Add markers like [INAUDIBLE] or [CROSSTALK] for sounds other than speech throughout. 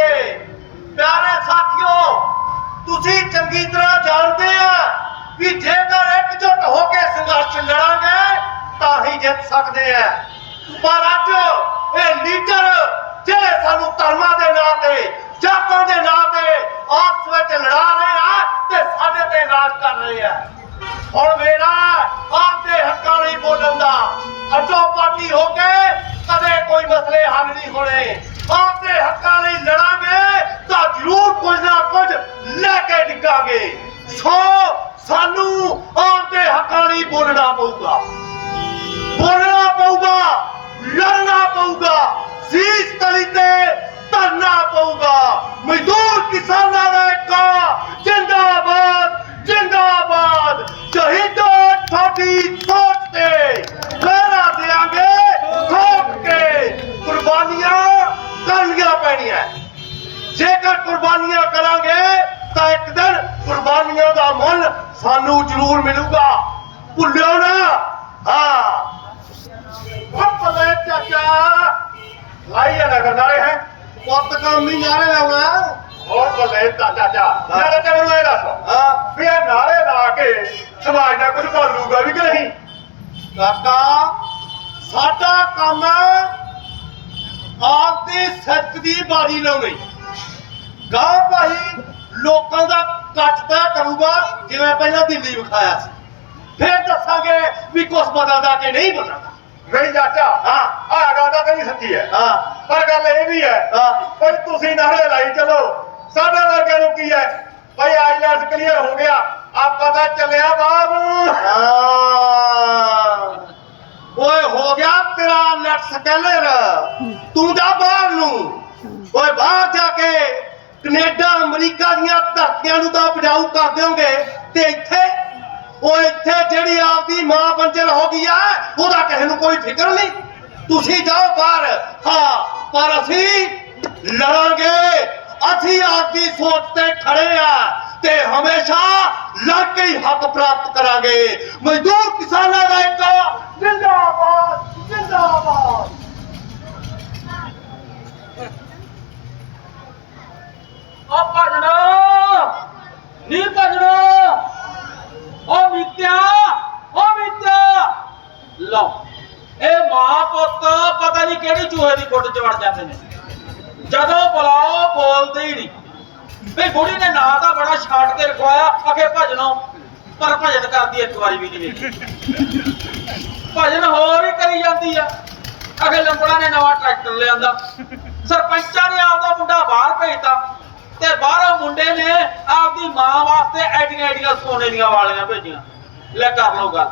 ਕੇ ਪਿਆਰੇ ਸਾਥੀਓ, ਤੁਸੀਂ ਚੰਗੀ ਤਰ੍ਹਾਂ ਜਾਣਦੇ ਆ ਵੀ ਜੇਕਰ ਇਕਜੁੱਟ ਹੋ ਕੇ ਸੰਘਰਸ਼ ਲੜਾਂਗੇ, ਤਾਂ ਹੀ ਜਿੱਤ ਸਕਦੇ ਆ। ਪਰ ਅੱਜ ਇਹ ਲੀਡਰ ਜਿਹੜੇ ਸਾਨੂੰ ਧਰਮਾਂ ਦੇ ਨਾਂ ਤੇ, ਜਾਤਾਂ ਦੇ ਨਾਂ ਤੇ ਆਪਸ ਵਿੱਚ ਲੜਾ ਰਹੇ ਆ ਤੇ ਸਾਡੇ ਤੇ ਰਾਜ ਕਰ ਰਹੇ ਆ। ਹੁਣ ਵੇਲਾ ਆਪਦੇ ਹੱਕਾਂ ਲਈ ਬੋਲਣ ਦਾ। ਅੱਡੋ ਪਾਰਟੀ ਹੋ ਕੇ ਕਦੇ ਕੋਈ ਮਸਲੇ ਹੱਲ ਨਹੀਂ ਹੋਣੇ। ਆਪਦੇ ਹੱਕਾਂ ਲਈ ਲੜਾਂਗੇ ਤਾਂ ਜ਼ਰੂਰ ਕੁਝ ਨਾ ਕੁਝ ਲੈ ਕੇ ਡਿੱਗਾਂਗੇ। ਸੋ ਸਾਨੂੰ ਆਪ ਦੇ ਹੱਕਾਂ ਲਈ ਬੋਲਣਾ ਪਊਗਾ। ਬੋਲਣਾ ਪਊਗਾ, ਲੜਨਾ ਪਊਗਾ। ਸਾਨੂੰ ਜ਼ਰੂਰ ਮਿਲੂਗਾ। ਭੁੱਲਿਓ ਨਾ। ਹਾਂ। ਬੱਲੇ ਚਾਚਾ। ਲਾਈਏ ਨਗਰ ਨਾਲੇ ਹੈ। ਪੁੱਤ ਕੰਮ ਹੀ ਨਾਲੇ ਲਾਉਣਾ ਹੋਰ ਬੱਲੇ ਚਾਚਾ। ਚਾਚਾ ਨਾਲੇ ਤੈਨੂੰ ਇਹ ਦੱਸ। ਹਾਂ। ਵੀ ਇਹ ਨਾਲੇ ਲਾ ਕੇ ਸਮਾਜ ਦਾ ਕੁਝ ਕਰ ਲੂਗਾ ਵੀ ਕਿ ਨਹੀਂ? ਕਾਕਾ ਸਾਡਾ ਕੰਮ ਆਪਦੀ ਸੱਚ ਦੀ ਬਾਰੀ ਲਾਉਣੀ। ਗਾਂ ਭਾਈ ਲੋਕਾਂ ਦਾ ਕੱਟ ਤੈਅ ਕਰੂਗਾ ਜਿਵੇਂ ਪਹਿਲਾਂ ਦਿੱਲੀ ਵਿਖਾਇਆ ਸੀ। ਫਿਰ ਦੱਸਾਂਗੇ ਵੀ ਕੁਛ ਬਦਲਦਾ ਕਿ ਨਹੀਂ ਬਦਲਦਾ। ਨਹੀਂ ਚਾਚਾ ਹਾਂ। ਆਹ ਗੱਲ ਤਾਂ ਤੇਰੀ ਸੱਚੀ ਹੈ। ਹਾਂ। ਪਰ ਗੱਲ ਇਹ ਵੀ ਹੈ ਹਾਂ। ਭਾਈ ਤੁਸੀਂ ਨਾਰੇ ਲਾਈ ਚਲੋ। ਸਾਡੇ ਵਰਗੇ ਨੂੰ ਕੀ ਹੈ? ਭਾਈ ਆਈਲੈਟਸ ਕਲੀਅਰ ਹੋ ਗਿਆ। ਆਪਾਂ ਤਾਂ ਚੱਲਿਆ ਬਾਹਰ। ਨੂੰ ਹਾਂ। ਓਏ ਹੋ ਗਿਆ ਤੇਰਾ ਲੈਟ ਸਕੈਲਰ ਤੂੰ ਜਾ ਬਾਹਰ ਨੂੰ। ਓਏ ਬਾਹਰ ਜਾ ਕੇ ਕੈਨੇਡਾ, ਅਮਰੀਕਾ ਦੀਆਂ ਧਰਤੀਆਂ ਨੂੰ ਤਾਂ ਉਪਜਾਊ ਕਰ ਦਿਓਗੇ। ਤੇ ਇੱਥੇ ਓਏ ਇੱਥੇ ਜਿਹੜੀ ਆਪਦੀ ਮਾਂ ਬੰਜਰ ਹੋ ਗਈ ਆ, ਉਹਦਾ ਕਿਸੇ ਨੂੰ ਕੋਈ ਫਿਕਰ ਨਹੀਂ। ਤੁਸੀਂ ਜਾਓ ਬਾਹਰ। ਹਾਂ, ਪਰ ਅਸੀਂ ਲੜਾਂਗੇ। ਅਸੀਂ ਆਪਦੀ ਸੋਚ ਤੇ ਖੜੇ ਆ ਤੇ ਹਮੇਸ਼ਾ ਲੜ ਕੇ ਹੀ ਹੱਕ ਪ੍ਰਾਪਤ ਕਰਾਂਗੇ। ਮਜ਼ਦੂਰ ਕਿਸਾਨਾਂ ਦਾ ਇੱਕ ਜਿੰਦਾਬਾਦ ਜਿੰਦਾਬਾਦ। ਓ ਭਜਣਾ। ਨੀ ਭਜਣਾ। ਓ ਮਿੱਤਿਆ ਓ ਮਿੱਤਿਆ। ਲਓ, ਇਹ ਮਾਂ ਪੁੱਤ ਪਤਾ ਨਹੀਂ ਕਿਹੜੀ ਚੂਹੇ ਦੀ ਗੁੱਟ 'ਚ ਵੜ ਜਾਂਦੇ ਨੇ। ਜਦੋਂ ਬੁਲਾਓ, ਬੋਲਦੇ ਹੀ ਨਹੀਂ। ਵੀ ਬੁੜੀ ਨੇ ਨਾਂ ਤਾਂ ਬੜਾ ਛਾਟ ਕੇ ਰਖਵਾਇਆ, ਅਖੇ ਭਜਣੋ। ਪਰ ਭਜਨ ਕਰਦੀ ਇੱਕ ਵਾਰੀ ਵੀ ਨਹੀਂ ਵੇਖੀ। ਭਜਨ ਹੋਰ ਹੀ ਕਰੀ ਜਾਂਦੀ ਆ। ਅਗੇ ਲੰਬੜਾ ਨੇ ਨਵਾਂ ਟਰੈਕਟਰ ਲਿਆਂਦਾ। ਸਰਪੰਚਾਂ ਨੇ ਆਪਦਾ ਮੁੰਡਾ ਬਾਹਰ ਭੇਜਤਾ। ਤੇ ਬਾਹਰੋਂ ਮੁੰਡੇ ਨੇ ਆਪਦੀ ਮਾਂ ਵਾਸਤੇ ਐਡੀਆਂ ਐਡੀਆਂ ਸੋਨੇ ਦੀਆਂ ਵਾਲੀਆਂ ਭੇਜੀਆਂ। ਲੈ ਕਰ ਲਓ ਗੱਲ।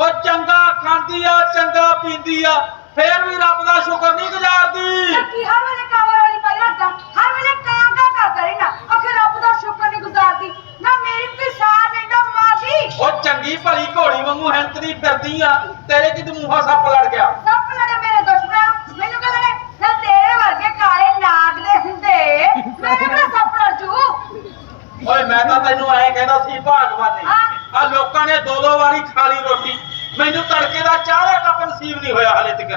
ਉਹ ਚੰਗਾ ਖਾਂਦੀ ਆ ਚੰਗਾ ਪੀਂਦੀ ਆ ਫੇਰ ਵੀ ਰੱਬ ਦਾ ਸ਼ੁਕਰ ਨਹੀਂ ਗੁਜ਼ਾਰਦੀ। ਕੀ ਹਰ ਵੇਲੇ ਕਾਵਰ ਵਾਲੀ ਪਾਈ ਰੱਖਦਾ। ਹਰ ਵੇਲੇ ਕਾਂ ਕਾਂ ਕਰਦਾ ਰਹਿਣਾ ਅਖੇ ਰੱਬ ਦਾ ਸ਼ੁਕਰ ਨਹੀਂ ਗੁਜ਼ਾਰਦੀ। ਨਾ ਮੇਰੀ ਕੋਈ ਸਾਰ ਲੈਂਦਾ ਮਾਰਦੀ। ਉਹ ਚੰਗੀ ਭਲੀ ਘੋੜੀ ਵਾਂਗੂ ਹੈਂਕਦੀ ਫਿਰਦੀ ਆ ਤੇਰੇ ਕਿਤੇ ਮੂੰਹਾਂ ਸੱਪ ਲੜ ਗਿਆ। ਸੱਪ ਲੜੇ ਮੇਰੇ ਦੁਸ਼ਮਣਾ ਮੈਨੂੰ ਕਹ ਲੜੇ ਨਾ ਤੇਰੇ ਵਰਗੇ ਕਾਲੇ ਨਾਗ ਦੇ ਹੁੰਦੇ ਮੇਰੇ ਕੋਲ ਸੱਪ ਲੜ ਜੂ। ਓਏ ਮੈਂ ਤਾਂ ਤੈਨੂੰ ਐਂ ਕਹਿੰਦਾ ਸੀ ਭਾਗਵਾਨੇ ਹਾਂ। ਆ ਲੋਕਾਂ ਨੇ ਦੋ ਦੋ ਵਾਰੀ ਖਾ ਲਈ ਰੋਟੀ। ਮੈਨੂੰ ਤੜਕੇ ਦਾ ਚਾਹ ਦਾ ਕੱਪ ਨਸੀਬ ਨਹੀਂ ਹੋਇਆ ਹਲੇ ਤੱਕ ਲੈ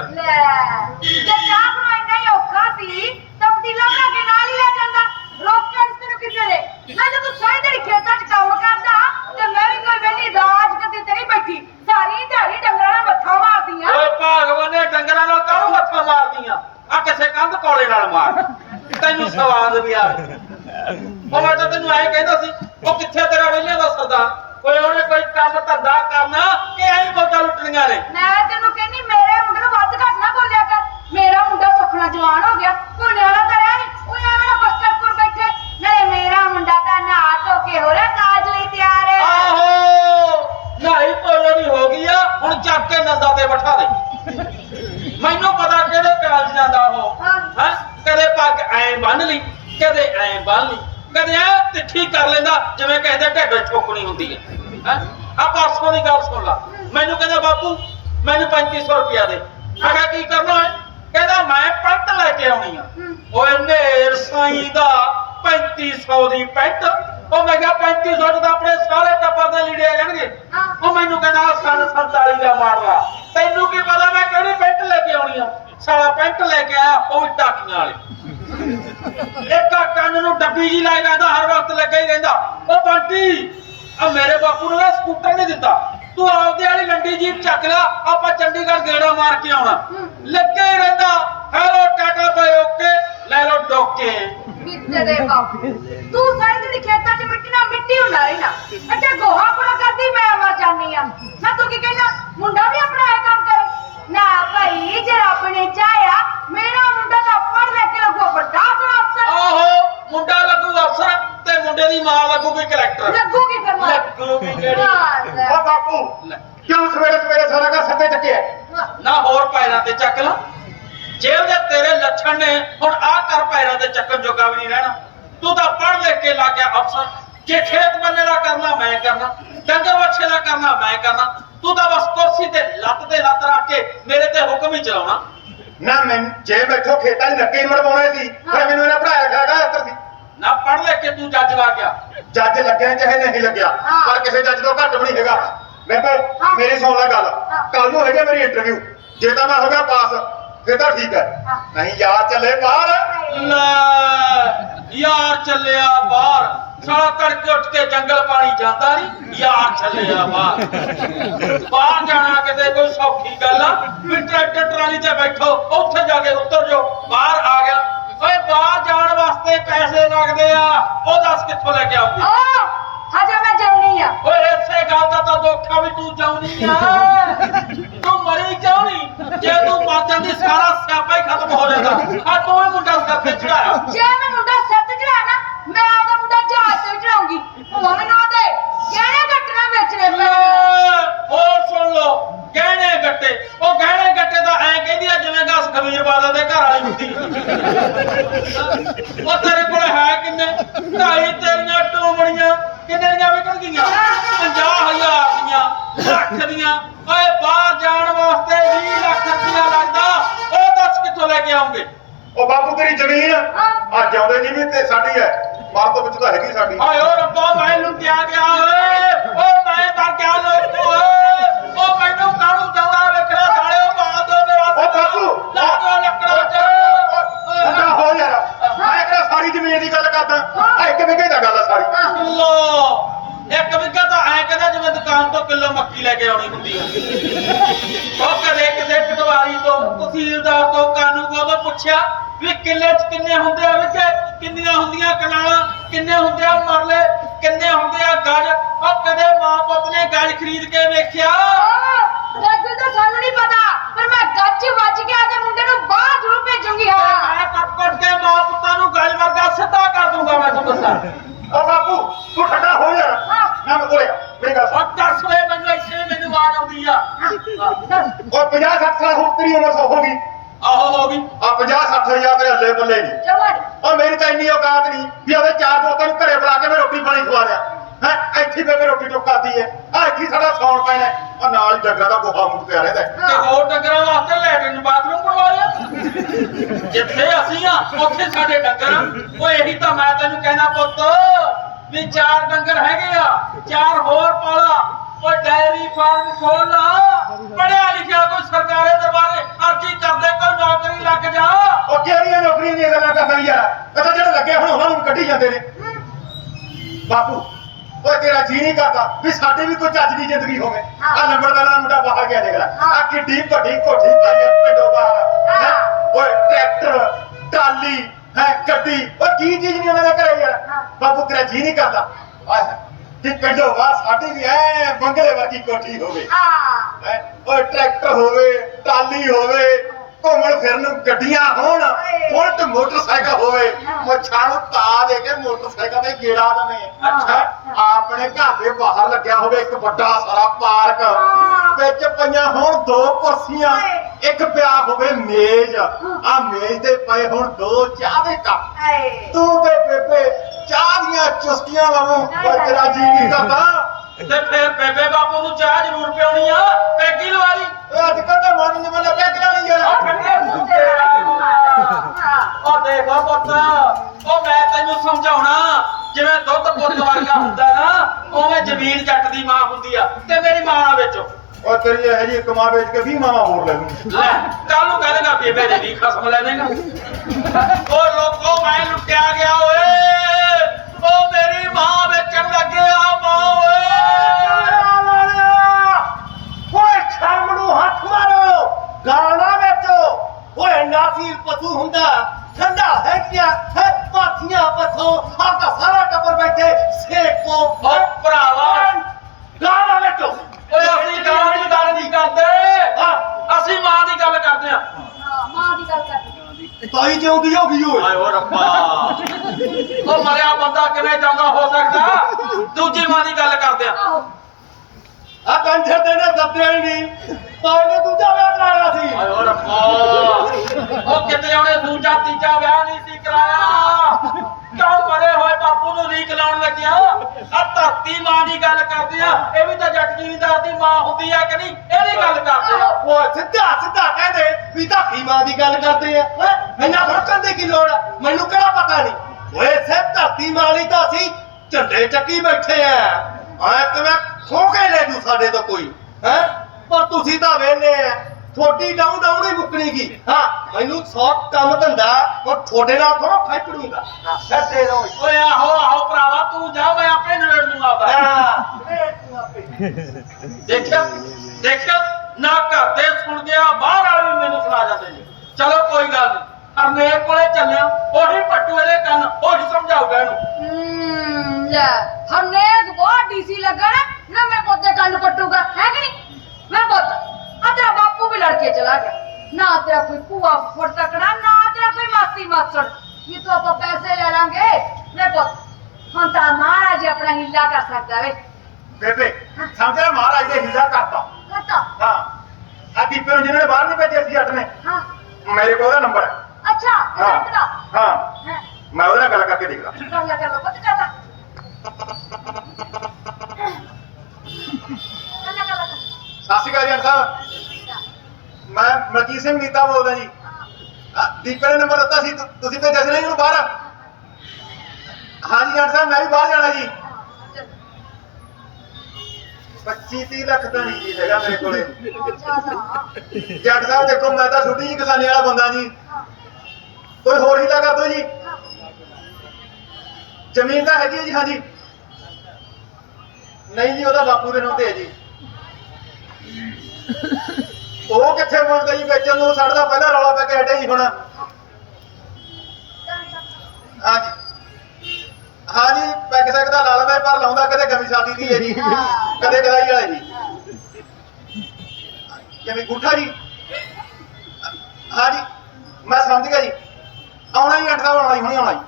ਜੇ ਚਾਹ ਬਣਾਉਣਾ ਹੀ ਔਖਾ ਸੀ ਤਾਂ ਪਤੀਲਾ ਬਣਾ ਕੇ ਨਾਲ ਹੀ ਲੈ ਜਾਂਦਾ ਰੋਕਣ ਤੈਨੂੰ ਕਿਸੇ ਦੇ ਮੈਂ ਜਦੋਂ ਸਾਰੀ ਦਿਹਾੜੀ ਖੇਤਾਂ 'ਚ ਕੰਮ ਕਰਦਾ ਤੇ ਮੈਂ ਵੀ ਕੋਈ ਵੇਲੀ ਰਾਜ ਕਦੀ ਤੇਰੀ ਬੈਠੀ ਸਾਰੀ ਦਿਹਾੜੀ ਡੰਗਰਾਂ ਨਾਲ ਮੱਥਾ ਮਾਰਦੀ ਆ ਓਏ ਭਾਗਵਾਨੇ ਡੰਗਰਾਂ ਨਾਲ ਕਾਹਨੂੰ ਮੱਥਾ ਮਾਰਦੀਆਂ ਆ ਕਿਸੇ ਕੰਧ ਕੋਲੇ ਨਾਲ ਮਾਰ ਤੈਨੂੰ ਸਵਾਦ ਵੀ ਆਵੇ ਉਹ ਮੈਂ ਤਾਂ ਤੈਨੂੰ ਐਂ ਕਹਿੰਦਾ ਸੀ ਉਹ ਕਿੱਥੇ ਤੇਰਾ ਵੇਲੇ ਦਾ ਸਰਦਾਰ ਓਏ ਉਹਨੇ ਕੋਈ ਕੰਮ ਧੰਦਾ ਕਰਨਾ ਕਿ ਐਂ ਬੋਤਲ ਲੁੱਟਣੀਆਂ ਨੇ ਮੈਂ ਤੈਨੂੰ ਕਹਿੰਨੀ ਮੇਰੇ ਮੁੰਡੇ ਨੂੰ ਵੱਧ ਘੱਟ ਨਾ ਬੋਲਿਆ ਕਰ ਮੇਰਾ ਮੁੰਡਾ ਸੁਖਣਾ ਜਵਾਨ ਹੋ ਗਿਆ ਕੋਈ ਨਿਆਣਾ ਤਾਂ ਰਿਹਾ ਨਹੀਂ ਉਹ ਐਵੇਂ ਨਾ ਬਸਤਰਪੁਰ ਬੈਠੇ ਨਾਲੇ ਮੇਰਾ ਮੁੰਡਾ ਤਾਂ ਨਹਾ ਧੋ ਕੇ ਹੋ ਰਿਹਾ ਕਾਜ ਲਈ ਤਿਆਰ ਹੈ ਆਹੋ ਨਾਈ ਤੋਲੋ ਦੀ ਹੋ ਗਈ ਆ ਹੁਣ ਚੱਕ ਕੇ ਨੰਦਾ ਤੇ ਬਿਠਾ ਦੇ ਮੈਨੂੰ ਪਤਾ ਕਿਹੜੇ ਕਾਲਜ ਜਾਂਦਾ ਉਹ ਹਾਂ। ਹੈ ਕਦੇ ਪੱਗ ਐ ਬੰਨ ਲਈ ਕਦੇ ਐ ਬੰਨ ਲਈ ਕਦੇ ਐ ਤਿੱਖੀ ਕਰ ਲੈਂਦਾ ਜਿਵੇਂ ਕਹਿੰਦੇ ਢਿੱਡ ਠੋਕਣੀ ਹੁੰਦੀ ਹੈ। ਹੈ? ਆ ਪਰਸੋਂ ਦੀ ਗੱਲ ਸੁਣ ਲਾ। ਮੈਨੂੰ ਕਹਿੰਦਾ ਬਾਪੂ ਮੈਨੂੰ 3500 ਰੁਪਇਆ ਦੇ। ਮੈਂ ਕਿਹਾ ਕੀ ਕਰਨਾ ਹੈ? ਕਹਿੰਦਾ ਮੈਂ ਪੈਂਟ ਲੈ ਕੇ ਆਉਣੀ ਆ। ਓਏ ਨੇਰ ਸਾਈਂ ਦਾ 3500 ਦੀ ਪੈਂਟ। ਉਹ ਮੈਂ ਕਿਹਾ 3500 ਚ ਤਾਂ ਆਪਣੇ ਸਾਰੇ ਟੱਬਰ ਦੇ ਲੀੜੇ ਆ ਜਾਣਗੇ। ਉਹ ਮੈਨੂੰ ਕਹਿੰਦਾ ਸੰਨ 47 ਦਾ ਮਾਡਲਾ ਤੈਨੂੰ ਕੀ ਪਤਾ ਮੈਂ ਕਿਹੜੀ ਪੈਂਟ ਲੈ ਕੇ ਆਉਣੀ ਆ? ਸਾਲਾ ਪੈਂਟ ਲੈ ਕੇ ਆਇਆ ਉਹ ਟਾਕੀਆਂ ਵਾਲੀ। ਇੱਕ ਆ ਕੰਨ ਨੂੰ ਡੱਬੀ ਜੀ ਲਾਈ ਰਹਿੰਦਾ, ਹਰ ਵਕਤ ਲੱਗਾ ਹੀ ਰਹਿੰਦਾ। ਉਹ ਬੰਟੀ, ਆ ਮੇਰੇ ਬਾਪੂ ਨੂੰ ਨਾ ਸਕੂਟਰ ਨਹੀਂ ਦਿੱਤਾ। ਤੂੰ ਆਪਦੇ ਵਾਲੀ ਲੰਡੀ ਜੀਪ ਚੱਕ ਲੈ, ਆਪਾਂ ਚੰਡੀਗੜ੍ਹ ਗੇੜਾ ਮਾਰ ਕੇ ਆਉਣਾ। ਲੱਗਾ ਹੀ ਰਹਿੰਦਾ। Hello, tata bye okay. ਲੈ ਲਓ, ਡੋਕੇ। ਮਿੱਤੇ ਬਾਪੂ। ਤੂੰ ਸਾਰੀ ਦਿਨ ਖੇਤਾਂ 'ਚ ਮਿੱਟੀ ਨਾਲ ਮਿੱਟੀ ਹੁੰਦਾ ਰਹਿਣਾ। ਅੱਛਾ, ਗੋਹਾ ਕੋਲਾ ਕਰਦੀ, ਮੈਂ ਮਰ ਜਾਨੀ ਆ। ਨਾ ਤੂੰ ਕੀ ਕਹਿੰਦਾ? ਮੁੰਡਾ ਵੀ ਆਪਣਾ ਇਹ ਕੰਮ ਕਰੇ। ਨਾ ਭਾਈ, ਜੇ ਰੱਬ ਨੇ ਚਾਹਿਆ ਮੇਰਾ ਮੁੰਡਾ ਤਾਂ ਪੜ੍ਹ ਲੈ ਕੇ ਲੱਗੋ ਵੱਡਾ ਬੜਾ ਅਫਸਰ ਆਹੋ ਮੁੰਡਾ ਲੱਗੂ ਅਫਸਰ ਤੇ ਮੁੰਡੇ ਦੀ ਮਾਂ ਲੱਗੂਗੀ ਕਰੈਕਟਰ ਲੱਗੂਗੀ ਫਿਰ ਮੈਂ। ਲੱਗੂਗੀ ਜਿਹੜੀ। ਬਸ। ਓ ਬਾਪੂ ਕਿਉਂ ਸਵੇਰੇ ਸਵੇਰੇ ਸਾਰਾ ਕਾ ਸੱਤੇ ਚੱਕਿਆ? ਨਾ ਹੋਰ ਪੈਰਾਂ ਤੇ ਚੱਕ ਲਾ। ਜੇ ਉਹਦੇ ਤੇਰੇ ਲੱਛਣ ਨੇ ਹੁਣ ਆਹ ਕਰ ਪੈਰਾਂ ਤੇ ਚੱਕਣ ਜੋਗਾ ਵੀ ਨਹੀਂ ਰਹਿਣਾ। ਤੂੰ ਤਾਂ ਪੜ੍ਹ ਲਿਖ ਕੇ ਲੱਗ ਗਿਆ ਅਫਸਰ। ਜੇ ਖੇਤ ਬੰਨੇ ਦਾ ਕਰਨਾ ਮੈਂ ਕਰਨਾ। ਡੰਗਰ ਵੱਛੇ ਦਾ ਕਰਨਾ ਮੈਂ ਕਰਨਾ। ਤੂੰ ਤਾਂ ਬਸ ਕੁਰਸੀ ਤੇ ਲੱਤ ਤੇ ਲੱਤ ਰੱਖ ਕੇ ਮੇਰੇ ਤੇ ਹੁਕਮ ਹੀ ਚਲਾਉਣਾ। ਨਾ ਮੈਂ ਜੇ ਬੈਠੋ ਖੇਤਾਂ 'ਚ ਨੱਕੇ ਮੜਵਾਉਣੇ ਸੀ। ਫਿਰ ਮੈਨੂੰ ਇਹਨਾਂ ਪੜਾਇਆ ਲਿਖਾਇਆ ਉੱਤਰ ਸੀ? ਕੇ ਤੂੰ ਜੱਜ ਲੱਗ ਗਿਆ? ਜੱਜ ਲੱਗਿਆ ਚਾਹੇ ਨਹੀਂ ਲੱਗਿਆ ਹਾਂ। ਪਰ ਕਿਸੇ ਜੱਜ ਤੋਂ ਘੱਟ ਵੀ ਨਹੀਂ ਹੈਗਾ। ਮੈਂ ਹਾਂ। ਮੇਰੀ ਸੁਣ ਲੈ ਗੱਲ। ਹਾਂ। ਕੱਲ ਨੂੰ ਹੈਗਾ ਮੇਰੀ ਇੰਟਰਵਿਊ ਜੇ ਤਾਂ ਮੈਂ ਹੋ ਗਿਆ ਪਾਸ ਫਿਰ ਤਾਂ ਠੀਕ ਹੈ। ਹਾਂ। ਨਹੀਂ ਯਾਰ ਚੱਲੇ ਬਾਹਰ। ਲੈ ਯਾਰ ਚੱਲਿਆ ਬਾਹਰ। ਸਾਲਾ ਤੜਕੇ ਉੱਠ ਕੇ ਜੰਗਲ ਪਾਣੀ ਜਾਂਦਾ ਨਹੀਂ ਯਾਰ ਚੱਲਿਆ ਬਾਹਰ। ਬਾਹਰ ਜਾਣਾ ਕਿਤੇ ਕੋਈ ਸੌਖੀ ਗੱਲ ਆ। ਵੀ ਟਰੈਕਟਰ ਟਰਾਲੀ ਤੇ ਬੈਠੋ ਉੱਥੇ ਜਾ ਕੇ ਉਤਰ ਜਾਓ। ਬਾਹਰ ਆ ਗਿਆ। ਓਏ ਬਾਹਰ ਜਾਣ ਵਾਸਤੇ ਪੈਸੇ ਲੱਗਦੇ ਆ ਉਹ ਦੱਸ ਕਿੱਥੋਂ ਲੈ ਕੇ ਆਉਂਗੀ? ਹਜੇ ਮੈਂ ਜੰਮੀ ਆ। ਓਏ ਇਸੇ ਗੱਲ ਦਾ ਤਾਂ ਦੋਖਾ ਵੀ ਤੂੰ ਚਾਹੁੰਦੀ ਆ। [LAUGHS] ਤੂੰ ਮਰੀ ਕਿਉਂ ਨਹੀਂ ਜੇ ਤੂੰ ਮਰ ਜਾਂਦੀ ਸਾਰਾ ਸਿਆਪਾ ਹੀ ਖਤਮ ਹੋ ਜਾਂਦਾ ਆ ਤੂੰ ਮੁੰਡਾ ਸਿਰ ਤੇ ਚੜਾਇਆ ਜੇ ਮੈਂ ਮੁੰਡਾ ਸਿਰ ਤੇ ਚੜਾਣਾ ਮੈਂ ਆਪਦਾ ਮੁੰਡਾ ਜਹਾਜ਼ ਤੇ ਚੜਾਉਂਗੀ ਉਹ ਮੈਨੂੰ ਦੇ ਗਹਿਣੇ ਘਟਣਾ ਵੇਚਣੇ ਪੈਣੇ ਓਏ, ਹੋਰ ਸੁਣ ਲੋ ਗਹਿਣੇ ਗੱਟੇ ਉਹ ਗਹਿਣੇ ਗੱਟੇ ਤਾਂ ਐ ਕਹਿੰਦੀ ਆ ਜਿਵੇਂ ਗਸ ਖਬੀਰ ਬਾਦਲ ਦੇ ਘਰ ਵਾਲੀ ਹੁੰਦੀ ਉਹ ਸਾਰੀ ਲੋ ਇੱਕ ਵਿਗਾ ਤਾਂ ਐ ਕਹਿੰਦਾ ਜਿਵੇਂ ਦੁਕਾਨ ਤੋਂ ਕਿਲੋ ਮੱਕੀ ਲੈ ਕੇ ਆਉਣੀ ਹੁੰਦੀ ਆ। ਉਹ ਕਦੇ ਕਿਸੇ ਪਟਵਾਰੀ ਤੋਂ ਤਹਿਸੀਲਦਾਰ ਤੋਂ ਕਾਨੂੰਗੋ ਤੋਂ ਪੁੱਛਿਆ ਵੀ ਕਿੱਲੇ 'ਚ ਕਿੰਨੇ ਹੁੰਦੇ ਆ ਵਿੱਚ? ਕਿੰਨੀਆਂ ਹੁੰਦੀਆਂ ਕਨਾਲਾਂ? ਕਿੰਨੇ ਹੁੰਦੇ ਆ ਮਰਲੇ? ਕਿੰਨੇ ਹੁੰਦੇ ਆ ਗੱਜ? ਉਹ ਕਦੇ ਮਾਂ ਪੁੱਤ ਨੇ ਗੱਜ ਖਰੀਦ ਕੇ ਵੇਖਿਆ। ਲੱਗ ਤਾਂ ਸਾਨੂੰ ਨਹੀਂ ਪਤਾ ਪਰ ਮੈਂ ਗੱਜ ਵੱਜ ਗਿਆ ਤੇ ਮੁੰਡੇ ਨੂੰ ਬਾਹਰ ਜ਼ਰੂਰ ਭੇਜੂੰਗੀ ਹਾਂ। ਮੈਂ ਕੱਟ ਕੱਟ ਕੇ ਮਾਂ ਪੁੱਤਾਂ ਨੂੰ ਗੱਜ ਵਰਗਾ ਸਿੱਧਾ ਕਰ ਦੂੰਗਾ ਮੈਂ ਤੁਹਾਨੂੰ ਦੱਸਾਂ। ਓ ਬਾਪੂ ਤੂੰ ਠੰਡਾ ਹੋ ਹਾਂ। ਨਾ ਮੈਂ ਕੋਲੇ ਮੇਰੀ ਗੱਲ ਸੁਣ। ਉਹ ਦੱਸ ਵੇ ਮੈਨੂੰ ਇੱਥੇ ਮੈਨੂੰ ਆਵਾਜ਼ ਆਉਂਦੀ ਆ। ਉਹ 50 60 ਸਾਲ ਹੋ ਤੇਰੀ ਉਮਰ ਸੌ ਹੋ ਗਈ। ਆਹੋ ਹੋ ਗਈ। ਆ 50 60 ਹਜ਼ਾਰ ਦੇ। ਹੱਲੇ ਬੱਲੇ ਨਹੀਂ ਉਹ ਮੇਰੀ ਤਾਂ ਇੰਨੀ ਔਕਾਤ ਨਹੀਂ ਵੀ ਉਹਦੇ ਚਾਰ ਦੋਸਤਾਂ ਨੂੰ ਘਰੇ ਬੁਲਾ ਕੇ ਮੈਂ ਰੋਟੀ ਪਾਣੀ ਖਵਾ ਦਿਆਂ ਹੈ ਇੱਥੇ ਬੇਬੇ ਰੋਟੀ ਟੁਕਾਤੀ ਹੈ ਆ ਇੱਥੇ ਸਾਡਾ ਸੌਣ ਪੈਣਾ ਉਹ ਨਾਲ ਹੀ ਡੰਗਰਾਂ ਦਾ ਗੋਹਾ ਮੁੱਕ ਪਿਆ ਰਹਿੰਦਾ ਹੈ। ਤੇ ਹੋਰ ਡੰਗਰਾਂ ਵਾਸਤੇ ਲੈਟਰਿਨ ਬਾਥਰੂਮ ਬਣਵਾ ਲਿਆ। ਜਿੱਥੇ ਅਸੀਂ ਆ ਉੱਥੇ ਸਾਡੇ ਡੰਗਰ ਆ। ਉਹ ਇਹੀ ਤਾਂ ਮੈਂ ਤੈਨੂੰ ਕਹਿਣਾ ਪੁੱਤ ਵੀ ਚਾਰ ਡੰਗਰ ਹੈਗੇ ਆ ਚਾਰ ਹੋਰ ਪਾਲਾ। ਉਹ ਡੈਰੀ ਫਾਰਮ ਖੋਲ ਲਾ। ਪੜਿਆ ਲਿਖਿਆ ਕੋਈ ਸਰਕਾਰੀ ਦਰਬਾਰੇ ਅਰਜ਼ੀ ਕਰਦੇ ਕੋਈ ਨੌਕਰੀ ਲੱਗ ਜਾ। ਉਹ ਕਿਹੜੀਆਂ ਨੌਕਰੀਆਂ ਦੀਆਂ ਗੱਲਾਂ ਕਰਦਾ ਯਾਰ ਅੱਛਾ ਜਿਹੜੇ ਲੱਗੇ ਹੁਣ ਉਹਨਾਂ ਨੂੰ ਕੱਢੀ ਜਾਂਦੇ ਨੇ। ਬਾਪੂ ਓਏ ਤੇਰਾ ਜੀ ਨਹੀਂ ਕਰਦਾ ਵੀ ਸਾਡੀ ਵੀ ਕੋਈ ਚੱਜ ਦੀ ਜ਼ਿੰਦਗੀ ਹੋਵੇ। ਆ ਨੰਬਰਦਾਰ ਦਾ ਮੁੰਡਾ ਬਾਹਰ ਗਿਆ ਦੇਖ ਲੈ। ਆ ਕਿੱਡੀ ਵੱਡੀ ਕੋਠੀ ਪਾਈ ਆ ਪਿੰਡੋਂ ਬਾਹਰ ਹੈਂ? ਓਏ ਟਰੈਕਟਰ ਟਾਲੀ ਹੈ ਗੱਡੀ ਓਏ ਕੀ ਚੀਜ਼ ਨਹੀਂ ਉਹਨਾਂ ਦੇ ਘਰੇ ਯਾਰ। ਬਾਪੂ ਤੇਰਾ ਜੀ ਨਹੀਂ ਕਰਦਾ ਆਏ ਹਾਏ, ਕਿ ਪਿੰਡੋਂ ਬਾਹਰ ਸਾਡੀ ਵੀ ਐ ਬੰਗਲੇ ਵਰਗੀ ਕੋਠੀ ਹੋਵੇ ਹੈਂ? ਓਏ ਟਰੈਕਟਰ ਹੋਵੇ ਟਾਲੀ ਹੋਵੇ ਘੁੰਮਣ ਫਿਰਨ ਨੂੰ ਗੱਡੀਆਂ ਹੋਣ ਬੁਲਟ ਮੋਟਰਸਾਈਕਲ ਹੋਵੇ ਮੁੱਛਾਂ ਨੂੰ ਤਾ ਦੇ ਕੇ ਮੋਟਰਸਾਈਕਲ ਤੇ ਗੇੜਾ ਦਵੇਂ ਅੱਛਾ ਆਪਣੇ ਘਰ ਦੇ ਬਾਹਰ ਲੱਗਿਆ ਹੋਵੇ ਇੱਕ ਵੱਡਾ ਸਾਰਾ ਪਾਰਕ ਵਿੱਚ ਪਈਆਂ ਹੋਣ ਦੋ ਕੁਰਸੀਆਂ ਇੱਕ ਪਿਆ ਹੋਵੇ ਮੇਜ਼। ਆ ਮੇਜ਼ ਤੇ ਪਏ ਹੋਣ ਦੋ ਚਾਹ ਦੇ ਕੱਪ। ਤੂੰ ਤੇ ਬੇਬੇ ਚਾਹ ਦੀਆਂ ਚੁਸਕੀਆਂ ਲਾਵੋਂ ਓਏ ਤੇਰਾ ਜੀ ਨਹੀਂ ਕਰਦਾ ਤੇ ਫਿਰ ਬੇਬੇ ਬਾਪੂ ਨੂੰ ਚਾਹ ਜ਼ਰੂਰ ਪਿਉਣੀ ਆ ਪੈਗੀ ਲਵਾ ਲਈ ਓਏ ਅੱਜ ਕੱਲ੍ਹ ਤਾਂ ਮਨ ਨੂੰ ਮਨ ਕਰਾ ਨਹੀਂ ਉਹ ਯਾਰ ਠੰਡੇ ਮੁੰਡੇ ਉਹ ਦੇਖ ਲਾ ਪੁੱਤ ਉਹ ਮੈਂ ਤੈਨੂੰ ਸਮਝਾਉਣਾ ਜਿਵੇਂ ਦੁੱਧ ਪੁੱਤ ਵਰਗਾ ਹੁੰਦਾ ਨਾ ਉਵੇਂ ਜ਼ਮੀਨ ਜੱਟ ਦੀ ਮਾਂ ਹੁੰਦੀ ਆ ਤੇ ਮੇਰੀ ਮਾਂ ਵਿੱਚ। ਉਹ ਤੇਰੀ ਇਹ ਜੀ ਕਮਾ ਵੇਚ ਕੇ 20 ਮਾਵਾ ਹੋਰ ਲੈ ਲੂੰ ਲੈ ਕੱਲ ਨੂੰ ਕਹਿ ਦੇਗਾ ਬੇਬੇ ਦੇ ਵੀ ਖਸਮ ਲੈ ਦੇਗਾ ਓ ਲੋਕੋ ਮੈਂ ਲੁੱਟਿਆ ਗਿਆ ਓਏ। ਓ ਮੇਰੀ ਮਾਂ ਵੇਚਣ ਲੱਗਿਆ ਮਾਂ ਓਏ। ਓਏ ਸ਼ਰਮ ਨੂੰ ਹੱਥ ਮਾਰੋ। ਗਾਣਾ ਵੇਚੋ। ਓਏ ਨਾਸੀਰ ਪਸ਼ੂ ਹੁੰਦਾ ਠੰਡਾ ਹੈ ਕਿਆ ਹੈ ਪਾਥੀਆਂ ਪਥੋ ਆਪ ਦਾ ਸਾਰਾ ਟੱਬਰ ਬੈਠੇ ਸੇਕੋ ਓ ਭਰਾਵਾ। ਗਾਣਾ ਵੇਚੋ। ਓਏ ਅਸੀਂ ਗਾਂ ਦੀ ਗੱਲ ਨਹੀਂ ਕਰਦੇ। ਹਾਂ। ਅਸੀਂ ਮਾਂ ਦੀ ਗੱਲ ਕਰਦੇ ਆ ਹਾਂ ਮਾਂ ਦੀ ਗੱਲ ਕਰਦੀ ਤਾਈ ਜਿਉਂਦੀ ਹੋ ਗਈ ਓਏ ਆਏ ਓ ਰੱਬਾ। ਓ ਮਰਿਆ ਬੰਦਾ ਕਿਵੇਂ ਜਾਂਦਾ ਹੋ ਸਕਦਾ? ਦੂਜੀ ਮਾਂ ਦੀ ਗੱਲ ਕਰਦੇ ਆ। ਆਹੋ ਆ ਕੰਠੇ ਤੇ ਨੇ ਦੱਬਿਆ ਹੀ ਨਹੀਂ। ਤਾਈ ਨੇ ਦੂਜਾ ਵਿਆਹ ਕਰਾਇਆ ਸੀ। ਆਏ ਓ ਰੱਬਾ। ਉਹ ਕਿਤੇ ਉਹਨੇ ਦੂਜਾ ਤੀਜਾ ਵਿਆਹ ਨਹੀਂ ਸੀ ਕਰਾਇਆ। ਕਿਉਂ ਮਰੇ ਹੋਏ ਬਾਪੂ ਨੂੰ ਰੀਕ ਲਾਉਣ ਲੱਗਿਆ? ਆ ਧਰਤੀ ਮਾਂ ਦੀ ਗੱਲ ਕਰਦੇ ਆ। ਇਹ ਵੀ ਤਾਂ ਜੱਟ ਜ਼ਿਮੀਂਦਾਰ ਦੀ ਮਾਂ ਹੁੰਦੀ ਆ ਕਿ ਨਹੀਂ? ਇਹਦੀ ਗੱਲ ਕਰਦੇ ਆ। ਓਏ, ਸਿੱਧਾ ਸਿੱਧਾ ਕਹਿੰਦੇ ਵੀ ਤਾਂ ਮਾਂ ਦੀ ਗੱਲ ਕਰਦੇ ਆ। ਹੈਂ? ਇੰਨਾ ਭੜਕਣ ਦੀ ਕੀ ਲੋੜ ਆ? ਮੈਨੂੰ ਕਿਹੜਾ ਪਤਾ ਨਹੀਂ? ਓਏ ਸੇ ਧਰਤੀ ਮਾਂ ਲਈ ਤਾਂ ਅਸੀਂ ਝੰਡੇ ਚੱਕੀ ਬੈਠੇ ਆ। ਆ ਕਿਵੇਂ ਖੋ ਕੇ ਲੈ ਜੂ ਸਾਡੇ ਤੋਂ ਕੋਈ? ਹੈ? ਪਰ ਤੁਸੀਂ ਤਾਂ ਵੇਲੇ ਆ। ਥੋੜੀ ਡਾਉਂ ਡਾਉਂ ਨਹੀਂ ਮੁੱਕਣੀ ਕੀ ਹਾਂ ਮੈਨੂੰ ਸੌ ਕੰਮ ਧੰਦਾ ਉਹ ਤੁਹਾਡੇ ਨਾਲ ਥੋੜਾ ਫੈਕੜੂਗਾ ਸੱਦੇ ਰੋ ਓਏ ਆਹੋ ਆਹੋ ਭਰਾਵਾ ਤੂੰ ਜਾ ਮੈਂ ਆਪੇ ਨਵੇੜ ਦੂੰ ਆਪਦਾ। ਹਾਂ। ਇਹ ਤੂੰ ਆਪੇ ਦੇਖਿਆ? ਦੇਖਿਆ? ਨਾ ਘਰ ਦੇ ਸੁਣ ਗਿਆ ਬਾਹਰ ਵਾਲੇ ਵੀ ਮੈਨੂੰ ਸੁਣਾ ਜਾਂਦੇ ਨੇ। ਚਲੋ ਕੋਈ ਗੱਲ ਨਹੀਂ ਹਰਨੇਕ ਕੋਲੇ ਚੱਲਿਆ ਉਹੀ ਪੱਟੂ ਇਹਦੇ ਕੰਨ ਉਹੀ ਸਮਝਾਊਗਾ ਇਹਨੂੰ। ਹਮ, ਲੈ ਹਰਨੇਕ ਬਹੁਤ ਡੀਸੀ ਲੱਗਣ ਨਾ ਮੈਂ ਪੋਤੇ ਕੰਨ ਪੱਟੂਗਾ ਹੈ ਕਿ ਨਹੀਂ? ਮੈਂ ਪੁੱਤ ਆ ਤੇਰਾ ਬਾਪੂ ਵੀ ਲੜਕੇ ਚਲਾ ਗਿਆ। ਨਾ ਤੇਰਾ ਕੋਈ ਭੂਆ ਫੁੱਟ ਤਕੜਾ ਨਾ ਤੇਰਾ ਕੋਈ ਮਾਸੀ ਮਾਸੜ। ਇਹ ਤੋਂ ਆਪਾਂ ਪੈਸੇ ਲੈ ਲਾਂਗੇ। ਲੈ ਪੁੱਤ ਹੁਣ ਤਾਂ ਮਹਾਰਾਜ ਹੀ ਆਪਣਾ ਹੀਲਾ ਕਰ ਸਕਦਾ ਵੇ। ਬੇਬੇ ਸਮਝਿਆ ਮਹਾਰਾਜ ਨੇ ਹੀਲਾ ਕਰਤਾ? ਕਹਤਾ ਹਾਂ। ਆ ਦੀਪੇ ਨੂੰ ਜਿਹਨਾਂ ਨੇ ਬਾਹਰ ਨਹੀਂ ਭੇਜਿਆ ਸੀ ਅੱਟ ਨੇ। ਹਾਂ। ਮੇਰੇ ਕੋਲ ਉਹਦਾ ਨੰਬਰ ਹੈ। ਅੱਛਾ ਹਾਂ। ਹਾਂ। ਹੈ। ਮੈਂ ਉਹਦੇ ਨਾਲ ਗੱਲ ਕਰਕੇ ਦੇਖਦਾ ਕਰ ਲੈ। ਕਰ ਲੈ ਪੁੱਤ ਕਰ ਲੈ ਕਰ ਲੈ ਕਰ ਲੈ ਸਤਿ ਸ਼੍ਰੀ ਅਕਾਲ ਜੀ ਅੰਕਲ। ਸਾਹਿਬ ਮੈਂ ਮਲਕੀਤ ਸਿੰਘ ਨੀਤਾ ਬੋਲਦਾ ਜੀ। ਆ, ਦੀਪੇ ਨੇ ਨੰਬਰ ਦਿੱਤਾ ਸੀ ਤੁਸੀਂ ਭੇਜਿਆ ਸੀ ਨਾ ਇਹਨੂੰ ਬਾਹਰ? ਹਾਂਜੀ ਅੰਕਲ ਸਾਹਿਬ ਮੈਂ ਵੀ ਬਾਹਰ ਜਾਣਾ ਜੀ। 25 30 ਲੱਖ ਤਾਂ ਨਹੀਂ ਜੀ ਹੈਗਾ ਮੇਰੇ ਕੋਲੇ। ਜੱਟ ਸਾਹਿਬ ਦੇਖੋ ਮੈਂ ਤਾਂ ਛੋਟੀ ਜੀ ਕਿਸਾਨੀ ਵਾਲਾ ਬੰਦਾ ਜੀ। ਕੋਈ ਹੋਰ ਹੀਲਾ ਕਰ ਦਿਓ ਜੀ। ਜ਼ਮੀਨ ਤਾਂ ਹੈਗੀ ਹੈ ਜੀ ਹਾਂਜੀ। ਨਹੀਂ ਜੀ ਉਹਦਾ ਬਾਪੂ ਦੇ ਨਾਂ ਤੇ ਹੈ ਜੀ। ਉਹ ਕਿੱਥੇ ਮੰਨਦਾ ਜੀ ਵੇਚਣ ਨੂੰ ਸਾਡਾ ਪਹਿਲਾਂ ਰੌਲਾ ਪੈ ਕੇ ਹਟਿਆ ਜੀ ਹੁਣ। ਹਾਂਜੀ। ਹਾਂਜੀ, ਪੈਗ ਸਕਦਾ ਲਾ ਲੈਂਦਾ ਪਰ ਲਾਉਂਦਾ ਕਦੇ ਗਮੀ ਸਾਦੀ ਦੀ ਹੈ ਜੀ। ਕਦੇ ਕਦਾਈ ਵਾਲਾ ਜੀ ਕਿਵੇਂ ਗੁੱਠਾ ਜੀ? ਹਾਂਜੀ, ਮੈਂ ਸਮਝ ਗਿਆ ਜੀ। ਆਉਣਾ ਹੀ ਅੱਠ ਆਉਣਾ ਹੀ, ਹੁਣੀ ਆਉਣਾ ਜੀ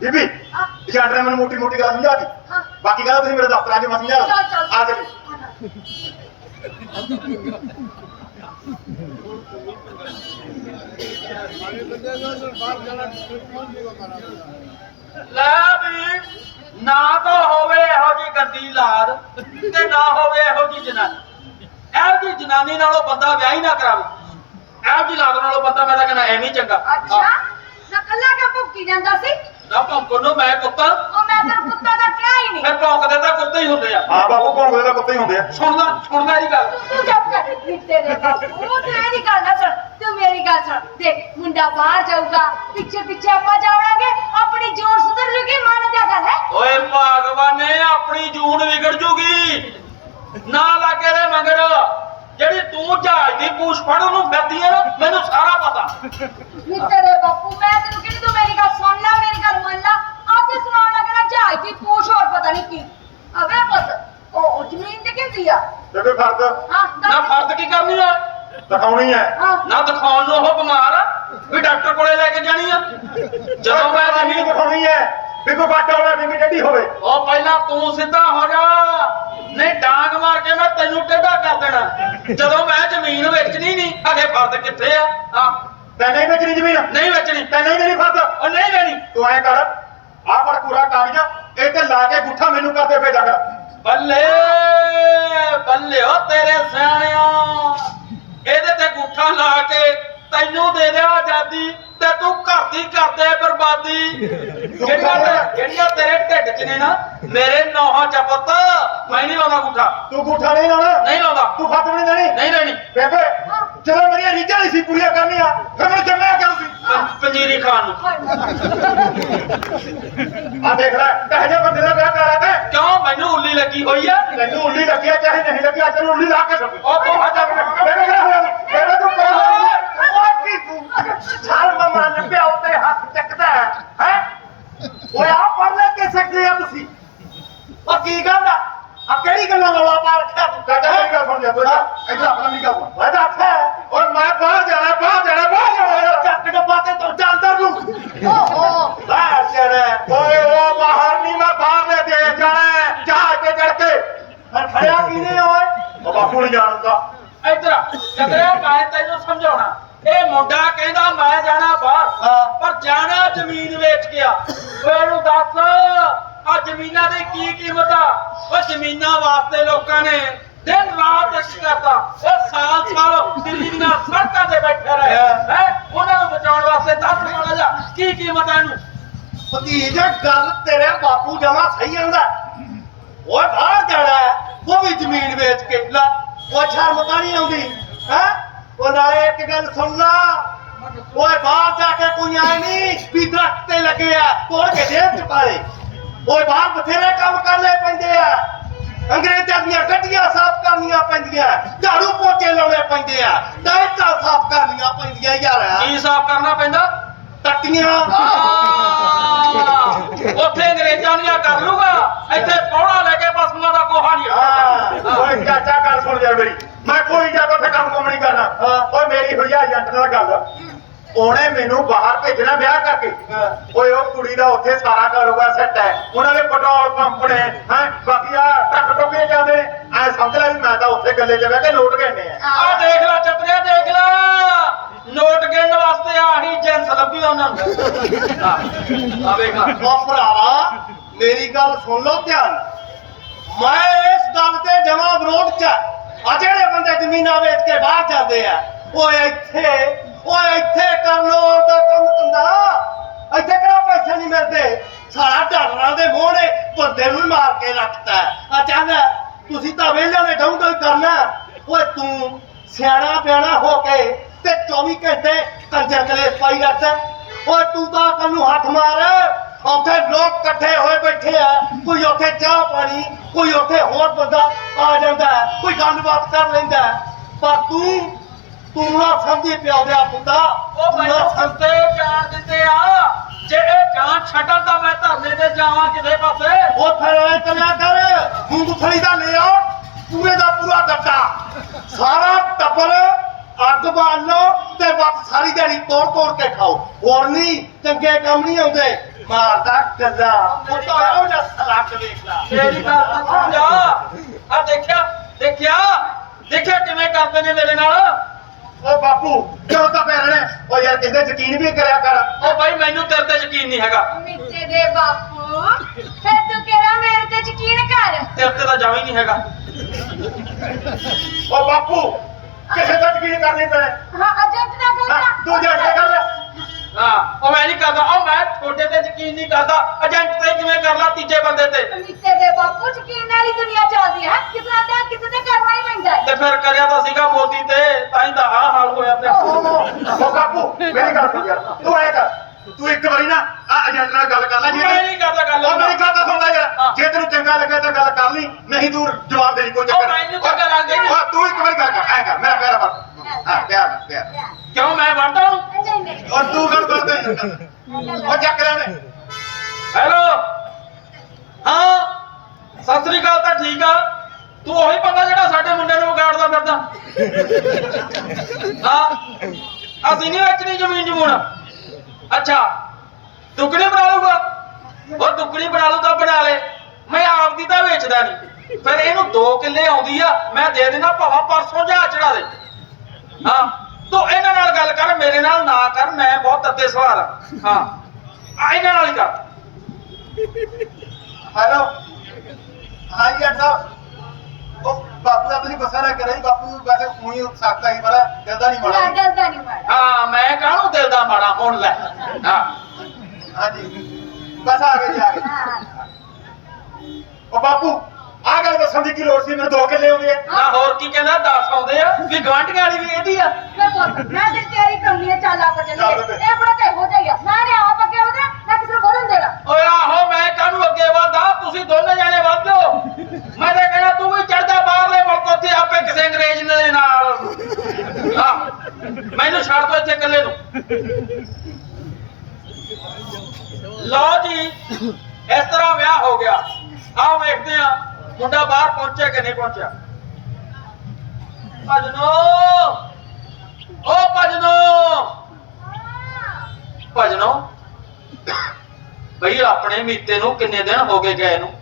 ਬੀਬੀ ਏਜੰਟ ਨੇ ਮੈਨੂੰ ਮੋਟੀ ਮੋਟੀ ਗੱਲ ਸਮਝਾ ਦਿੱਤੀ ਬਾਕੀ ਕਹਿੰਦਾ ਤੁਸੀਂ ਮੇਰੇ ਦਫ਼ਤਰ ਆ ਕੇ ਮੈਂ ਸਮਝਾ ਚੱਲ ਆ ਜਾਓ ਲੈ ਵੀ ਨਾ ਤਾਂ ਹੋਵੇ ਇਹੋ ਜੀ ਗੰਦੀ ਲਾਦ ਤੇ ਨਾ ਹੋਵੇ ਇਹੋ ਜੀ ਜਨਾਨੀ। ਇਹੋ ਜੀ ਜਨਾਨੀ ਨਾਲੋਂ ਬੰਦਾ ਵਿਆਹ ਹੀ ਨਾ ਕਰਾਵੇ। ਇਹੋ ਜੀ ਲਾਦ ਨਾਲੋਂ ਬੰਦਾ ਮੈਂ ਤਾਂ ਕਹਿੰਦਾ ਐਵੇਂ ਚੰਗਾ। ਅੱਛਾ ਨਾ ਕੱਲਾ ਕਿ ਭੁੱਕੀ ਜਾਂਦਾ ਸੀ? ਨਾ ਭੌਂਕਣ ਨੂੰ ਮੈਂ ਕੁੱਤਾ। ਉਹ ਮੈਂ ਤਾਂ ਕੁੱਤਾ ਦਾ ਕਿਹਾ ਹੀ ਨਹੀਂ। ਫਿਰ ਭੌਂਕਦੇ ਤਾਂ ਕੁੱਤੇ ਹੀ ਹੁੰਦੇ ਆ। ਹਾਂ ਬਾਪੂ ਭੌਂਕਦੇ ਤਾਂ ਕੁੱਤੇ ਹੀ ਹੁੰਦੇ ਆ। ਸੁਣਦਾ ਸੁਣਦਾ ਇਹਦੀ ਗੱਲ। ਤੂੰ ਚੁੱਪ ਕਰ ਮਿੱਟੇ ਦੇ ਬਾਪੂ ਤੂੰ ਇਹਦੀ ਗੱਲ ਨਾ ਸੁਣ। ਤੂੰ ਮੇਰੀ ਗੱਲ ਸੁਣ। ਦੇਖ ਮੁੰਡਾ ਬਾਹਰ ਜਾਊਗਾ ਪਿੱਛੇ ਪਿੱਛੇ ਆਪਾਂ ਜਾਵਾਂਗੇ ਆਪਣੀ ਜੋਰ ਸੁਧਰ ਜੂਗੀ ਮਨ ਦਾ ਗੱਲ ਹੈ? ਓਏ ਭਗਵਾਨੇ ਆਪਣੀ ਜੂਨ ਵਿਗੜ ਜੂਗੀ। ਨਾ ਲੱਗੇ ਦੇ ਮਗਰ। ਜਿਹੜੀ ਤੂੰ ਜਹਾਜ਼ ਦੀ ਪੂਛ ਫੜ ਉਹਨੂੰ ਫਿਰਦੀ ਹੈ ਨਾ ਮੈਨੂੰ ਸਾਰਾ ਪਤਾ। ਦੇ ਬਾਪੂ ਮੈਂ ਤੈਨੂੰ ਕਿਹੜੀ ਤੂੰ ਮੇਰੀ ਗੱਲ ਸੁਣ ਲੈ ਮੇਰੀ ਗੱਲ ਮੰਨ ਲੈ। ਆਪੇ ਸੁਣਾਉਣ ਲੱਗਣਾ ਜਹਾਜ਼ ਦੀ ਪੂਛ ਹੋਰ ਪਤਾ ਨਹੀਂ ਕੀ। ਅਵੇ ਪੁੱਤ ਉਹ ਜ਼ਮੀਨ ਤੇ ਕਿੰਦੀ ਆ? ਤੇ। ਫਰਦ ਹਾਂ ਨਾ। ਫਰਦ ਕੀ ਕਰਨੀ ਆ? ਦਿਖਾਉਣੀ ਹੈ। ਨਾ ਦਿਖਾਉਣ ਨੂੰ ਉਹ ਬਿਮਾਰ ਆ ਵੀ ਡਾਕਟਰ ਕੋਲੇ ਲੈ ਕੇ ਜਾਣੀ ਆ। ਜਦੋਂ ਮੈਂ ਜ਼ਮੀਨ ਦਿਖਾਉਣੀ ਹੈ ਵੀ ਕੋਈ ਬਾਟਾ ਵਾਲਾ ਡਿੰਗੀ ਡੱਡੀ ਹੋਵੇ। ਉਹ ਪਹਿਲਾਂ ਤੂੰ ਸਿੱਧਾ ਹੋ ਜਾ। ਨਹੀਂ ਡਾਂਗ ਮਾਰ ਕੇ ਮੈਂ ਤੈਨੂੰ ਟੇਢਾ ਕਰ ਦੇਣਾ। ਜਦੋਂ ਮੈਂ ਜ਼ਮੀਨ ਵੇਚਣੀ ਨਹੀਂ ਅਗੇ ਫਰਦ ਕਿੱਥੇ ਆ? ਹਾਂ। ਤੈਨੂੰ ਨਹੀਂ ਵੇਚਣੀ ਜ਼ਮੀਨ? ਨਹੀਂ ਵੇਚਣੀ। ਤੈਨੂੰ ਨਹੀਂ ਦੇਣੀ ਫਰਦ? ਉਹ ਨਹੀਂ ਲੈਣੀ ਤੂੰ ਐ ਕਰ ਆਹ ਪਰ ਪੂਰਾ ਕਾਗਜ਼ ਇਹ ਤੇ ਲਾ ਕੇ ਗੁੱਠਾ ਮੈਨੂੰ ਕਰਦੇ ਭੇਜਾ ਕਰ। ਬੱਲੇ ਬੱਲੇ ਓ ਤੇਰੇ ਸਿਆਣਿਆ ਇਹਦੇ ਤੇ ਗੁੱਠਾ ਲਾ ਕੇ ਤੈਨੂੰ ਦੇ ਦਿਆ ਆਜ਼ਾਦੀ ਤੇ ਤੂੰ ਘਰ ਦੀ ਕਰਦੇ ਬਰਬਾਦੀ। ਜਿਹੜੀਆਂ ਜਿਹੜੀਆਂ ਤੇਰੇ ਢਿੱਡ 'ਚ ਨੇ ਨਾ ਮੇਰੇ ਨੌਹਾਂ ਚ ਪੁੱਤ। ਮੈਂ ਨਹੀਂ ਲਾਉਂਦਾ ਗੁੱਠਾ। ਤੂੰ ਗੁੱਠਾ ਨਹੀਂ ਲਾਉਣਾ? ਨਹੀਂ ਲਾਉਂਦਾ। ਤੂੰ ਖਤ ਵੀ ਨਹੀਂ ਦੇਣੀ? ਨਹੀਂ ਲੈਣੀ ਬੇਬੇ ਚਲੋ ਮੇਰੀਆਂ ਰੀਝਾਂ ਨਹੀਂ ਸੀ ਪੂਰੀਆਂ ਕਰਨੀਆਂ ਫਿਰ ਮੈਨੂੰ ਜੰਮਿਆ ਕਿਉਂ ਸੀ? ਪੰਜੀਰੀ ਖਾਣ ਨੂੰ। ਆ ਦੇਖ ਲੈ ਕਹੇ ਜੇ ਬੰਦੇ ਦਾ ਵਿਆਹ ਕਰਾ ਤੇ ਕਿਉਂ? ਮੈਨੂੰ ਉੱਲੀ ਲੱਗੀ ਹੋਈ ਆ। ਤੈਨੂੰ ਉੱਲੀ ਲੱਗਿਆ ਚਾਹੇ ਨਹੀਂ ਲੱਗਿਆ ਤੈਨੂੰ ਉੱਲੀ ਲਾ ਕੇ ਛੱਡ। ਉਹ ਤੂੰ ਹਜਾ ਬੇਬੇ ਕਿਹੜਾ ਹੋਇਆ ਬੇਬੇ ਤੂੰ ਕਿਹੜਾ ਹੋਇਆ ਓਏ ਕੀ ਤੂੰ ਸ਼ਰਮ ਮੰਨ ਪਿਆ ਉੱਤੇ ਹੱਥ ਚੱਕਦਾ ਹੈ ਹੈਂ? ਓਏ ਆ ਪੜ ਲੈ ਕੇ ਸਕਦੇ ਆ ਤੁਸੀਂ ਉਹ ਕੀ ਗੱਲ ਆ ਆ ਕਿਹੜੀ ਗੱਲਾਂ ਰੌਲਾ ਪਾ ਰੱਖਿਆ ਤੂੰ ਕਾਕਾ ਮੇਰੀ ਗੱਲ ਸੁਣ ਜਾ ਤੂੰ ਇੱਧਰ ਆਪਣਾ ਮੇਰੀ ਗੱਲ ਸੁਣ ਮੈਂ ਤਾਂ ਆਖਿਆ ਓਏ ਮੈਂ ਬਾਹਰ ਜਾਣਾ ਬਾਹਰ ਜਾਣਾ ਬਾਹਰ ਜਾਣਾ ਚੱਕ ਡੱਬਾ ਤੇ ਤੂੰ ਚੱਲਦਾ ਨੂੰ ਓਹੋ ਬਾਹਰ ਚੜਾ ਓਏ ਉਹ ਬਾਹਰ ਨਹੀਂ ਮੈਂ ਬਾਹਰ ਨੇ ਦੇ ਜਾਣਾ ਹੈ, ਜਹਾਜ਼ ਤੇ ਚੜ ਕੇ ਪਰ ਖੜਿਆ ਕਿਨੇ ਓਏ ਉਹ ਬਾਪੂ ਨਹੀਂ ਜਾਣਦਾ ਇੱਧਰ ਆ, ਚੱਕਰਿਆ ਮੈਂ ਤੈਨੂੰ ਸਮਝਾਉਣਾ ਇਹ ਮੁੰਡਾ ਕਹਿੰਦਾ ਮੈਂ ਜਾਣਾ ਬਾਹਰ ਹਾਂ। ਪਰ ਜਾਣਾ ਜ਼ਮੀਨ ਵੇਚ ਗਿਆ ਓਏ ਇਹਨੂੰ ਦੱਸ ਆ ਜ਼ਮੀਨਾਂ ਦੀ ਕੀ ਕੀਮਤ ਆ ਉਹ ਜ਼ਮੀਨਾਂ ਵਾਸਤੇ ਲੋਕਾਂ ਨੇ ਦਿਨ ਰਾਤ ਇੱਕ ਕਰਤਾ ਉਹ ਸਾਲ ਸਾਲ ਦਿੱਲੀ ਦੀਆਂ ਸੜਕਾਂ ਤੇ ਬੈਠੇ ਰਹੇ ਹੈ। ਉਹਨਾਂ ਨੂੰ ਬਚਾਉਣ ਵਾਸਤੇ ਦੱਸ ਮਾੜਾ ਜਾ। ਕੀ ਕੀਮਤ ਆ ਇਹਨੂੰ? ਭਤੀਜ ਗੱਲ ਤੇਰੇ ਬਾਪੂ ਜਮਾ ਸਹੀ ਆਂਦਾ ਓਏ ਬਾਹਰ ਜਾਣਾ ਹੈ, ਉਹ ਵੀ ਜ਼ਮੀਨ ਵੇਚ ਕੇ। ਲੈ ਉਹ ਸ਼ਰਮ ਤਾਂ ਨਹੀਂ ਆਉਂਦੀ। ਹੈ? ਉਹ ਨਾਲੇ ਇੱਕ ਗੱਲ ਸੁਣ ਲਾ। ਓਏ ਬਾਹਰ ਜਾ ਕੇ ਕੋਈ ਆਏ ਨਹੀਂ ਵੀ ਦਰਖਤ ਤੇ ਲੱਗੇ ਆ। ਤੋੜ ਕੇ ਜੇਬ ਚ ਪਾਲੇ ਓਏ ਬਾਹਰ ਬਥੇਰੇ ਕੰਮ ਕਰਨੇ ਪੈਂਦੇ ਆ। ਅੰਗਰੇਜ਼ਾਂ ਦੀਆਂ ਗੱਡੀਆਂ ਸਾਫ਼ ਕਰਨੀਆਂ ਪੈਂਦੀਆਂ ਝਾੜੂ ਪੋਚੇ ਲਾਉਣੇ ਪੈਂਦੇ ਆ ਟਾਇਟਾਂ ਸਾਫ਼ ਕਰਨੀਆਂ ਪੈਂਦੀਆਂ ਯਾਰ। ਕੀ ਸਾਫ਼ ਕਰਨਾ ਪੈਂਦਾ? ਟੱਟੀਆਂ। ਉੱਥੇ ਅੰਗਰੇਜ਼ਾਂ ਦੀਆਂ ਕਰ ਲੂਗਾ ਇੱਥੇ ਪੌੜਾ ਲੈ ਕੇ ਪਸ਼ੂਆਂ ਦਾ ਗੋਹਾ ਨਹੀਂ ਹਾਂ ਓਏ ਚਾਚਾ ਗੱਲ ਸੁਣ ਜਾ ਮੇਰੀ। ਮੈਂ ਕੋਈ ਜਾ ਕੇ ਕੰਮ ਕੰਮ ਨਹੀਂ ਕਰਨਾ। ਓਏ ਮੇਰੀ ਹੋਈ ਏਜੰਟ ਨਾਲ ਗੱਲ। ਉਹਨੇ ਮੈਨੂੰ ਬਾਹਰ ਭੇਜਣਾ ਵਿਆਹ ਕਰਕੇ। ਓਏ ਉਹ ਕੁੜੀ ਦਾ ਉੱਥੇ ਸਾਰਾ ਕਾਰੋਬਾਰ ਸੈੱਟ ਹੈ। ਉਹਨਾਂ ਦੇ ਪੈਟਰੋਲ ਪੰਪ ਨੇ ਹੈ ਬਾਕੀ ਆ ਟੱਕ ਟੋਕੇ ਜਾਂਦੇ ਐ ਸਮਝ ਲੈ ਵੀ ਮੈਂ ਤਾਂ ਉੱਥੇ ਗੱਲੇ 'ਚ ਬਹਿ ਕੇ ਨੋਟ ਗੰਨੇ ਆ ਆ ਦੇਖ ਲੈ ਚੱਪਰਿਆ ਦੇਖ ਲੈ। ਨੋਟ ਗਿਣਨ ਵਾਸਤੇ ਆਹੀ ਜੈਂਸ ਲੱਭੀ ਉਹਨਾਂ ਨੂੰ। ਆ ਵੇਖ ਲੈ। ਉਹ ਭਰਾਵਾ ਮੇਰੀ ਗੱਲ ਸੁਣ ਲਓ ਧਿਆਨ। ਮੈਂ ਇਸ ਗੱਲ ਤੇ ਜਮਾ ਵਿਰੋਧ ਚ ਆ। ਜਿਹੜੇ ਬੰਦੇ ਜ਼ਮੀਨਾਂ ਵੇਚ ਕੇ ਬਾਹਰ ਜਾਂਦੇ ਆ ਓਏ ਇੱਥੇ ਓਏ ਇੱਥੇ ਕਰ ਲੋ ਉਹਦਾ ਕੰਮ ਧੰਦਾ। ਇੱਥੇ ਕਿਹੜਾ ਪੈਸੇ ਨਹੀਂ ਮਿਲਦੇ? ਸਾਰਾ ਡਾਲਰਾਂ ਦੇ ਮੋਹ ਬੰਦੇ ਨੂੰ ਹੀ ਮਾਰ ਕੇ ਰੱਖਤਾ। ਆ ਚੱਲ, ਤੁਸੀਂ ਤਾਂ ਵੇਲਿਆਂ ਨੇ ਡਾਊਂ ਡਾਊਂ ਕਰਨਾ ਓਏ ਤੂੰ ਸਿਆਣਾ ਬਿਆਣਾ ਹੋ ਕੇ ਤੇ 24 ਘੰਟੇ ਕੰਜਰ ਕਲੇ ਪਾਈ ਰੱਖਦਾ। ਓਏ ਤੂੰ ਤਾਂ ਕੰਮ ਨੂੰ ਹੱਥ ਮਾਰ। ਉੱਥੇ ਲੋਕ ਇਕੱਠੇ ਹੋਏ ਬੈਠੇ ਆ। ਕੋਈ ਉੱਥੇ ਚਾਹ ਪਾਣੀ, ਕੋਈ ਉੱਥੇ ਹੋਰ ਬੰਦਾ ਆ ਜਾਂਦਾ। ਕੋਈ ਗੱਲਬਾਤ ਕਰ ਲੈਂਦਾ। ਪਰ ਤੂੰ ਤੂੰ ਨਾ ਸਮਝੀ ਪਿਆ ਉਹਦੇ ਪੁੱਤਾ ਉਹ ਮੈਨੂੰ ਸੰਤੇ ਜਾਣ ਦਿੰਦੇ ਆ। ਜੇ ਇਹ ਜਾਣ ਛੱਡਣ ਤਾਂ ਮੈਂ ਧਰਨੇ ਤੇ ਜਾਵਾਂ ਕਿਸੇ ਪਾਸੇ। ਉਹ ਫਿਰ ਐ ਕਰਿਆ ਕਰ ਮੂੰਗਫਲੀ ਦਾ ਲੈ ਆ ਪੂਰੇ ਦਾ ਪੂਰਾ ਗੱਟਾ। ਸਾਰਾ ਟੱਬਰ ਅੱਗ ਬਾਲ ਲਓ ਤੇ ਬਸ ਸਾਰੀ ਦਿਹਾੜੀ ਤੋੜ ਤੋੜ ਕੇ ਖਾਓ। ਹੋਰ ਨਹੀਂ ਚੰਗੇ ਕੰਮ ਨਹੀਂ ਆਉਂਦੇ। ਮਾਰਦਾ ਗੱਲਾ। ਉਹ ਤਾਂ ਉਹ ਨਾ ਸਲਾਕ ਵੇਖ ਲਾ। ਤੇਰੀ ਗੱਲ ਤਾਂ ਸਮਝਾ। ਆ ਦੇਖਿਆ ਦੇਖਿਆ ਦੇਖਿਆ ਕਿਵੇਂ ਕਰਦੇ ਨੇ ਮੇਰੇ ਨਾਲ। ਓ ਬਾਪੂ ਕਿਉਂ ਤਾਂ ਪੈ ਰਹੇ ਓ ਯਾਰ ਕਿਸੇ ਤੇ ਯਕੀਨ ਵੀ ਕਰਿਆ ਕਰ। ਉਹ ਬਾਈ ਮੈਨੂੰ ਤੇਰੇ ਤੇ ਯਕੀਨ ਨਹੀਂ ਹੈਗਾ। ਮਿੱਤੇ ਦੇ ਬਾਪੂ ਫਿਰ ਤੂੰ ਕਿਹੜਾ ਮੇਰੇ ਤੇ ਯਕੀਨ ਕਰ? ਤੇਰੇ ਤੇ ਤਾਂ ਜਾਵੀ ਨਹੀਂ ਹੈਗਾ। ਓ ਬਾਪੂ ਕਿਸੇ ਤੇ ਯਕੀਨ ਕਰਨੀ ਪੈਣਾ ਹਾਂ ਅਜੰਤ ਨਾ ਹਾਂ, ਕਰਨਾ ਤੂੰ ਜਾ ਕੇ ਕਰ ਲੈ। ਹਾਂ ਉਹ ਮੈਂ ਨਹੀਂ ਕਰਦਾ ਉਹ ਮੈਂ ਤੁਹਾਡੇ ਤੇ ਯਕੀਨ ਨਹੀਂ ਕਰਦਾ ਏਜੰਟ ਤੇ ਕਿਵੇਂ ਕਰ ਲਾ ਤੀਜੇ ਬੰਦੇ ਤੇ? ਮਿੱਤੇ ਦੇ ਬਾਪੂ ਯਕੀਨ ਨਾਲ ਹੀ ਦੁਨੀਆ ਚੱਲਦੀ ਹੈ ਕਿਸੇ ਦਾ ਕਿਸੇ ਤੇ ਕਰਨਾ ਹੀ ਪੈਂਦਾ ਹੈ। ਤੇ ਫਿਰ ਕਰਿਆ ਤਾਂ ਸੀਗਾ ਮੋਦੀ ਤੇ ਤਾਂ ਹੀ ਤਾਂ ਆਹ ਹਾਲ ਹੋਇਆ ਪਿਆ। ਓ ਬਾਪੂ ਮੇਰੀ ਗੱਲ ਸੁਣ ਯਾਰ ਤੂੰ ਐ ਕਰ ਤੂੰ ਇੱਕ ਵਾਰੀ ਨਾ ਆ ਏਜੰਟ ਨਾਲ ਗੱਲ ਕਰ ਲੈ ਜੇ ਮੈਂ ਨਹੀਂ ਕਰਦਾ ਗੱਲ। ਉਹ ਮੇਰੀ ਗੱਲ ਤਾਂ ਸੁਣ ਲੈ ਯਾਰ। ਜੇ ਤੈਨੂੰ ਚੰਗਾ ਲੱਗੇ ਤਾਂ ਗੱਲ ਕਰ ਲਈ ਨਹੀਂ ਤੂੰ ਜਵਾਬ ਦੇ ਕੋਈ ਚੱਕਰ ਉਹ ਮੈਨੂੰ ਚੰਗਾ ਲੱਗਦਾ ਹੀ ਤੂੰ ਇੱਕ ਵਾਰੀ ਗੱਲ ਕਰ ਐ ਕਰ ਮੇਰਾ ਪਿਆਰਾ ਬਾਪ। ਹਾਂ ਪਿਆਰ ਪਿਆਰ। ਕਿਉਂ ਮੈਂ ਵੜਦਾ ਹੂੰ ਔਰ ਤੂੰ ਉਹ ਚੱਕ ਲੈ ਨੇ ਹੈਲੋ। ਹਾਂ, ਸਤਿ ਸ੍ਰੀ ਅਕਾਲ ਤਾਂ ਠੀਕ ਆ। ਤੂੰ ਉਹੀ ਬੰਦਾ ਜਿਹੜਾ ਸਾਡੇ ਮੁੰਡੇ ਨੂੰ ਵਿਗਾੜਦਾ ਫਿਰਦਾ। ਹਾਂ, ਅਸੀਂ ਨਹੀਂ ਵੇਚਣੀ ਜ਼ਮੀਨ ਜਮੂਨ। ਅੱਛਾ ਟੁਕੜੀ ਬਣਾ ਲਊਗਾ? ਉਹ ਟੁਕੜੀ ਬਣਾ ਲਊ ਤਾਂ ਬਣਾ ਲੈ। ਮੈਂ ਆਪ ਦੀ ਤਾਂ ਵੇਚਦਾ ਨਹੀਂ ਫਿਰ ਇਹਨੂੰ 2 ਕਿੱਲੇ ਆਉਂਦੀ ਆ, ਮੈਂ ਦੇ ਦੇਣਾ ਭਾਵੇਂ ਪਰਸੋਂ ਜਾ ਚੜਾ ਦੇ। ਹਾਂ। ਤੂੰ ਇਹਨਾਂ ਨਾਲ ਗੱਲ ਕਰ ਮੇਰੇ ਨਾਲ ਨਾ ਕਰ ਮੈਂ ਬਹੁਤ ਤੱਤੇ ਸਵਾਲ ਆ। ਹਾਂ। ਆ ਇਹਨਾਂ ਨਾਲ ਹੀ ਕਰ। ਹੈਲੋ ਹਾਂ ਜੀ ਅੱਡਾ ਉਹ ਬਾਪੂ ਦਾ ਤੁਸੀਂ ਗੁੱਸਾ ਨਾ ਕਰਿਆ ਜੀ ਬਾਪੂ ਵੈਸੇ ਉਹੀ ਸਕਦਾ ਹੀ ਪਰ ਦਿਲ ਦਾ ਨਹੀਂ ਨਾ ਮਾੜਾ ਦਿਲ ਦਾ ਨਹੀਂ ਮਾੜਾ। ਹਾਂ ਮੈਂ ਕਾਹਨੂੰ ਦਿਲ ਦਾ ਮਾੜਾ? ਹੁਣ ਲੈ। ਹਾਂ। ਹਾਂਜੀ ਬਸ ਆ ਗਏ ਜੀ ਆ ਗਏ। ਹਾਂ। ਉਹ ਬਾਪੂ ਆ ਗੱਲ ਦੱਸਣ ਦੀ ਕੀ ਲੋੜ ਸੀ? ਮੈਨੂੰ ਦੋ ਕਿੱਲੇ ਆਉਂਦੇ ਆ। ਨਾ ਹੋਰ ਕੀ ਕਹਿੰਦਾ? ਦੱਸ ਆਉਂਦੇ ਆ। ਵੀ ਗਵਾਂਢੀਆਂ ਵਾਲੀ ਵੀ ਇਹਦੀ ਆ। ਮੈਂ ਪੁੱਤ ਮੈਂ ਤੇ ਤਿਆਰੀ ਕਰਨੀ ਹੈ ਚੱਲ ਆਪਾਂ ਚੱਲ ਚੱਲੀਏ। ਇਹ ਬੜਾ ਤੇ ਹੋ ਜਾਈਆ ਨਾ ਨੇ ਆਪ ਅੱਗੇ ਉਹਦੇ ਨਾ ਕਿਸੇ ਨੂੰ ਬੋਲਣ ਦੇਣਾ। ਓਏ ਆਹੋ ਮੈਂ ਕਾਹਨੂੰ ਅੱਗੇ ਵਧਾ ਤੁਸੀਂ ਦੋਨੇ ਜਾਣੇ ਵਧੋ ਮੈਂ ਤਾਂ ਕਹਿੰਦਾ ਤੂੰ ਵੀ ਚੜਦਾ ਬਾਹਰਲੇ ਮੁਲਕ ਉੱਥੇ ਆਪੇ ਕਿਸੇ ਅੰਗਰੇਜ਼ ਦੇ ਨਾਲ। ਹਾਂ ਮੈਨੂੰ ਛੱਡ ਦੋ ਇੱਥੇ ਇਕੱਲੇ ਨੂੰ। ਲਓ ਜੀ ਇਸ ਤਰ੍ਹਾਂ ਵਿਆਹ ਹੋ ਗਿਆ। ਆਓ ਵੇਖਦੇ ਆ ਮੁੰਡਾ ਬਾਹਰ ਪਹੁੰਚਿਆ ਕਿ ਨਹੀਂ ਪਹੁੰਚਿਆ? ਭਜਨੋ! ਓ ਭਜਨੋ! ਭਜਨੋ, ਬਈ ਆਪਣੇ ਮੀਤੇ ਨੂੰ ਕਿੰਨੇ ਦਿਨ ਹੋ ਗਏ ਗਏ ਨੂੰ?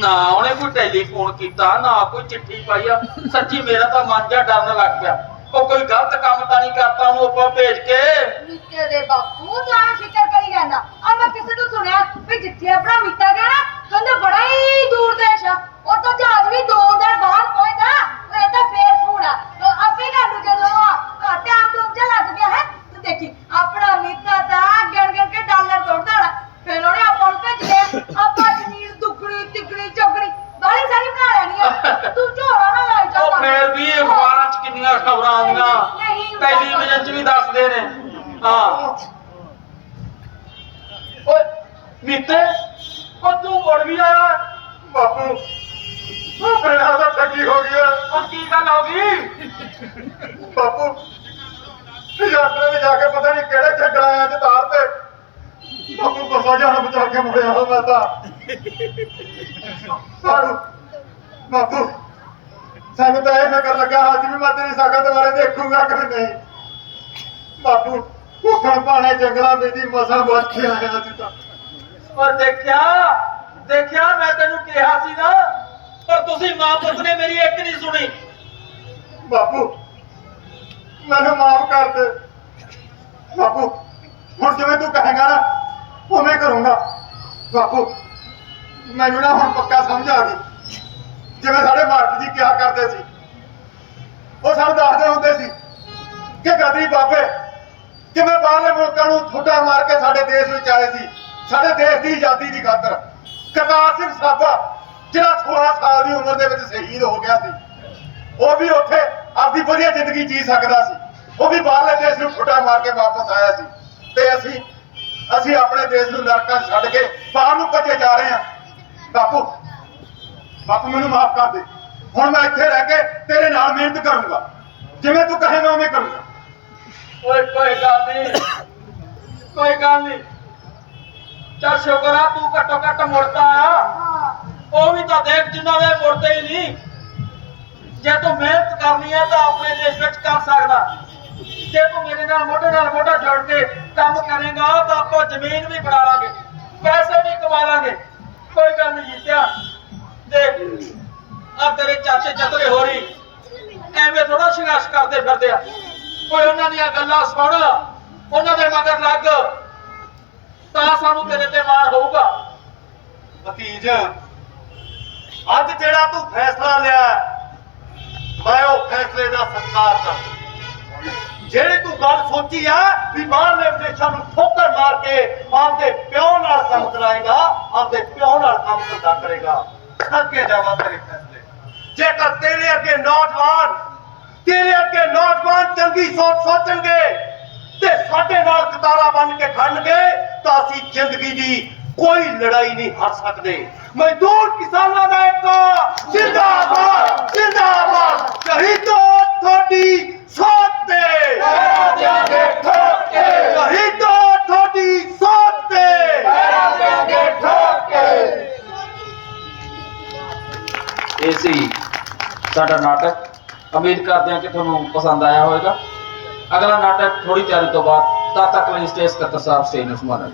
ਨਾ ਉਹਨੇ ਕੋਈ ਟੈਲੀਫੋਨ ਕੀਤਾ, ਨਾ ਕੋਈ ਚਿੱਠੀ ਪਾਈ ਆ। ਸੱਚੀ ਮੇਰਾ ਤਾਂ ਮਨ ਜਾ ਡਰਨ ਲੱਗ ਪਿਆ। ਉਹ ਕੋਈ ਗਲਤ ਕੰਮ ਤਾਂ ਨਹੀਂ ਕਰਤਾ ਉਹਨੂੰ ਆਪਾਂ ਭੇਜ ਕੇ? ਮਿੱਤੇ ਦੇ ਬਾਪੂ, ਤੂੰ ਫਿਕਰ ਕਰੀ ਜਾਂਦਾ। ਆ ਮੈਂ ਕਿਸੇ ਤੋਂ ਸੁਣਿਆ ਵੀ ਜਿੱਥੇ ਆਪਣਾ ਮਿੱਤਾ ਗਿਆ ਨਾ ਕਹਿੰਦੇ ਬੜਾ ਹੀ ਦੂਰ ਦੇਸ਼ ਆ। ਉਹ ਤਾਂ ਜਹਾਜ਼ ਵੀ ਦੋ ਦਿਨ ਬਾਅਦ ਪਹੁੰਚਦਾ। ਇਹ ਤਾਂ ਫੇਰ ਫੂਡ ਆ। ਉਹ ਆਪੇ ਘਰ ਨੂੰ ਜਦੋਂ ਆ ਟਾਈਮ ਤੋਂ ਉੱਜਾ ਲੱਗ ਗਿਆ ਹੈ। ਤੂੰ ਦੇਖੀ ਆਪਣਾ ਮਿੱਤਾ ਤਾਂ ਗਣ ਗਣ ਕੇ ਡਾਲਰ ਤੋੜਦਾ ਨਾ ਫਿਰ ਉਹਨੇ ਆਪਾਂ ਨੂੰ ਭੇਜ ਲਿਆ। ਆਪਾਂ ਜ਼ਮੀਨ ਦੁੱਗਣੀ ਤਿੱਗਣੀ ਚੌਗਣੀ ਬਾਲੀ ਸਾਰੀ ਬਣਾ ਲੈਣੀ ਆ। ਤੂੰ ਝੋਲਾ ਨਾ ਲਾਈ ਜਾ ਉਹ ਫੇਰ ਵੀ ਅਖਬਾਰਾਂ 'ਚ ਕਿੰਨੀਆਂ ਖਬਰਾਂ ਆਉਂਦੀਆਂ। ਟੈਲੀਵਿਜ਼ਨ 'ਚ ਵੀ ਦੱਸਦੇ ਨੇ। ਹਾਂ। ਓਏ ਮੀਤੇ ਉਹ ਤੂੰ ਮੁੜ ਵੀ ਆਇਆ। ਬਾਪੂ ਉਹ ਨਾਲ ਤਾਂ ਠੱਗੀ ਹੋ ਗਈ ਆ ਉਹ ਕੀ ਗੱਲ ਹੋ ਗਈ? ਬਾਪੂ ਯਾਤਰਾ ਤੇ ਜਾ ਕੇ ਪਤਾ ਨਹੀਂ ਕਿਹੜੇ ਚੱਕਰ ਆਇਆ ਤੇ ਤਾਰ ਤੇ। ਬਾਪੂ ਬਸਾ ਜਾਨ ਬਚਾ ਕੇ ਮੁੜਿਆ ਹਾਂ ਮੈਂ ਤਾਂ। ਬਾਪੂ ਬਾਪੂ ਸਾਨੂੰ ਤਾਂ ਇਹ ਫਿਕਰ ਲੱਗਾ ਅੱਜ ਵੀ ਮੈਂ ਤੇਰੀ ਸਾਗਤ ਬਾਰੇ ਦੇਖੂੰਗਾ ਕਿ ਨਹੀਂ। ਬਾਪੂ ਭੁੱਖਣ ਭਾਣੇ ਜੰਗਲਾਂ ਵਿੱਚ ਮਸਾਂ ਬਚ ਕੇ ਆਇਆ ਸੀ ਤਾਂ। ਪਰ ਦੇਖਿਆ ਦੇਖਿਆ, ਮੈਂ ਤੈਨੂੰ ਕਿਹਾ ਸੀ ਨਾ ਪਰ ਤੁਸੀਂ ਮਾਂ ਪੁੱਤ ਨੇ ਮੇਰੀ ਇੱਕ ਨਹੀਂ ਸੁਣੀ। ਬਾਪੂ, ਮੈਨੂੰ ਮਾਫ ਕਰ ਦੇ। ਬਾਪੂ, ਹੁਣ ਜਿਵੇਂ ਤੂੰ ਕਹੇਗਾ ਨਾ, ਉਵੇਂ ਕਰੂੰਗਾ। ਬਾਪੂ, ਮੈਨੂੰ ਨਾ ਹੁਣ ਪੱਕਾ ਸਮਝ ਆ ਗਈ। ਜਿਵੇਂ ਸਾਡੇ ਮਾਸਟਰ ਜੀ ਕਿਹਾ ਕਰਦੇ ਸੀ। ਉਹ ਸਾਨੂੰ ਦੱਸਦੇ ਹੁੰਦੇ ਸੀ ਕਿ ਗਦਰੀ ਬਾਬੇ ਕਿਵੇਂ ਬਾਹਰਲੇ ਮੁਲਕਾਂ ਨੂੰ ਠੁੱਡਾ ਮਾਰ ਕੇ ਸਾਡੇ ਦੇਸ਼ ਵਿੱਚ ਆਏ ਸੀ। ਸਾਡੇ ਦੇਸ਼ ਦੀ ਆਜ਼ਾਦੀ ਦੀ ਖਾਤਰ ਕਰਤਾਰ ਸਿੰਘ ਸਾਬਾ, ਜਿਹੜਾ 16 ਸਾਲ ਦੀ ਉਮਰ ਦੇ ਵਿੱਚ ਸ਼ਹੀਦ ਹੋ ਗਿਆ ਸੀ, ਉਹ ਵੀ ਉੱਥੇ ਆਪਦੀ ਵਧੀਆ ਜ਼ਿੰਦਗੀ ਜੀ ਸਕਦਾ ਸੀ। ਉਹ ਵੀ ਬਾਹਰਲੇ ਦੇਸ਼ ਨੂੰ ਫੁੱਟਾ ਮਾਰ ਕੇ ਵਾਪਸ ਆਇਆ ਸੀ। ਤੇ ਅਸੀਂ ਅਸੀਂ ਆਪਣੇ ਦੇਸ਼ ਨੂੰ ਨਰਕਾਂ ਛੱਡ ਕੇ ਬਾਹਰ ਨੂੰ ਭੱਜੇ ਜਾ ਰਹੇ ਹਾਂ। ਬਾਪੂ ਬਾਪੂ ਮੈਨੂੰ ਮਾਫ ਕਰ ਦੇ। ਹੁਣ ਮੈਂ ਇੱਥੇ ਰਹਿ ਕੇ ਤੇਰੇ ਨਾਲ ਮਿਹਨਤ ਕਰੂੰਗਾ। ਜਿਵੇਂ ਤੂੰ ਕਹੇ ਉਵੇਂ ਕਰੂੰਗਾ। ਓਏ, ਕੋਈ ਗੱਲ ਨਹੀਂ। ਕੋਈ ਗੱਲ ਨਹੀਂ। ਚੱਲ ਸ਼ੁਕਰ ਆ ਤੂੰ ਘੱਟੋ ਘੱਟ ਮੁੜਦਾ ਆ। ਉਹ ਵੀ ਤਾਂ ਦੇਖ ਜਿਨ੍ਹਾਂ ਦੇ ਮੁੜਦੇ ਹੀ ਨਹੀਂ। ਜੇ ਤੂੰ ਮਿਹਨਤ ਕਰਨੀ ਹੈ ਤਾਂ ਆਪਣੇ ਦੇਸ਼ ਵਿੱਚ ਕਰ ਸਕਦਾ। ਜੇ ਤੂੰ ਮੇਰੇ ਨਾਲ ਮੋਢੇ ਨਾਲ ਮੋਢਾ ਜੋੜ ਕੇ ਕੰਮ ਕਰੇਗਾ ਤਾਂ ਆਪਾਂ ਜ਼ਮੀਨ ਵੀ ਬਣਾ ਲਾਂਗੇ। ਪੈਸੇ ਵੀ ਕਮਾ ਲਾਂਗੇ। ਕੋਈ ਗੱਲ ਨਹੀਂ ਜੀਤਿਆ ਦੇਖ ਆ ਤੇਰੇ ਚਾਚੇ ਚਤਰੇ ਹੋ ਰਹੀ ਐਵੇਂ ਥੋੜਾ ਸੰਘਰਸ਼ ਕਰਦੇ ਫਿਰਦੇ ਆ। ਕੋਈ ਉਹਨਾਂ ਦੀਆਂ ਗੱਲਾਂ ਸੁਣ ਉਹਨਾਂ ਦੇ ਮਗਰ ਲੱਗ। ਤਾਂ ਸਾਨੂੰ ਤੇਰੇ ਤੇ ਮਾਣ ਹੋਊਗਾ। ਭਤੀਜ, ਅੱਜ ਜਿਹੜਾ ਤੂੰ ਫੈਸਲਾ ਲਿਆ, ਮੈਂ ਉਹ ਫੈਸਲੇ ਦਾ ਸਤਿਕਾਰ ਕਰਦਾ। ਜਿਹੜੀ ਤੂੰ ਗੱਲ ਸੋਚੀ ਆ ਵੀ ਬਾਹਰਲੇ ਵਿਦੇਸ਼ਾਂ ਨੂੰ ਠੋਕਰ ਮਾਰ ਕੇ ਆਪਦੇ ਪਿਓ ਨਾਲ ਕੰਮ ਕਰਾਏਗਾ, ਆਪਦੇ ਪਿਓ ਨਾਲ ਕੰਮ ਕਰਦਾ ਕਰੇਗਾ ਥੱਕੇ ਜਾਵਾ ਤੇਰੇ ਫੈਸਲੇ। ਜੇਕਰ ਤੇਰੇ ਅੱਗੇ ਨੌਜਵਾਨ, ਤੇਰੇ ਅੱਗੇ ਨੌਜਵਾਨ ਚੰਗੀ ਸੋਚ ਸੋਚਣਗੇ ਤੇ ਸਾਡੇ ਨਾਲ ਕਤਾਰਾ ਬਣ ਕੇ ਖੜਨਗੇ ਤਾਂ ਅਸੀਂ ਜ਼ਿੰਦਗੀ ਦੀ ਕੋਈ ਲੜਾਈ ਨਹੀਂ ਹਾਰ ਸਕਦੇ। ਮਜ਼ਦੂਰ ਕਿਸਾਨਾਂ ਦਾ ਇੱਕ ਜਿੰਦਾਬਾਦ ਜਿੰਦਾਬਾਦ। ਸ਼ਹੀਦੋ ਤੁਹਾਡੀ ਸਾਥ ਤੇ। ਸ਼ਹੀਦੋ ਤੁਹਾਡੀ ਸਾਥ ਤੇ। ਇਹ ਸੀ ਸਾਡਾ ਨਾਟਕ। ਉਮੀਦ ਕਰਦੇ ਹਾਂ ਕਿ ਤੁਹਾਨੂੰ ਪਸੰਦ ਆਇਆ ਹੋਵੇਗਾ। ਅਗਲਾ ਨਾਟਕ ਥੋੜੀ ਤਿਆਰੀ ਤੋਂ ਬਾਅਦ ਤਦ ਤੱਕ ਲਈ ਸਟੇਜ ਕਰਤਾ ਸਾਹਿਬ ਸਟੇਜ ਨੂੰ ਸੰਭਾਲਣ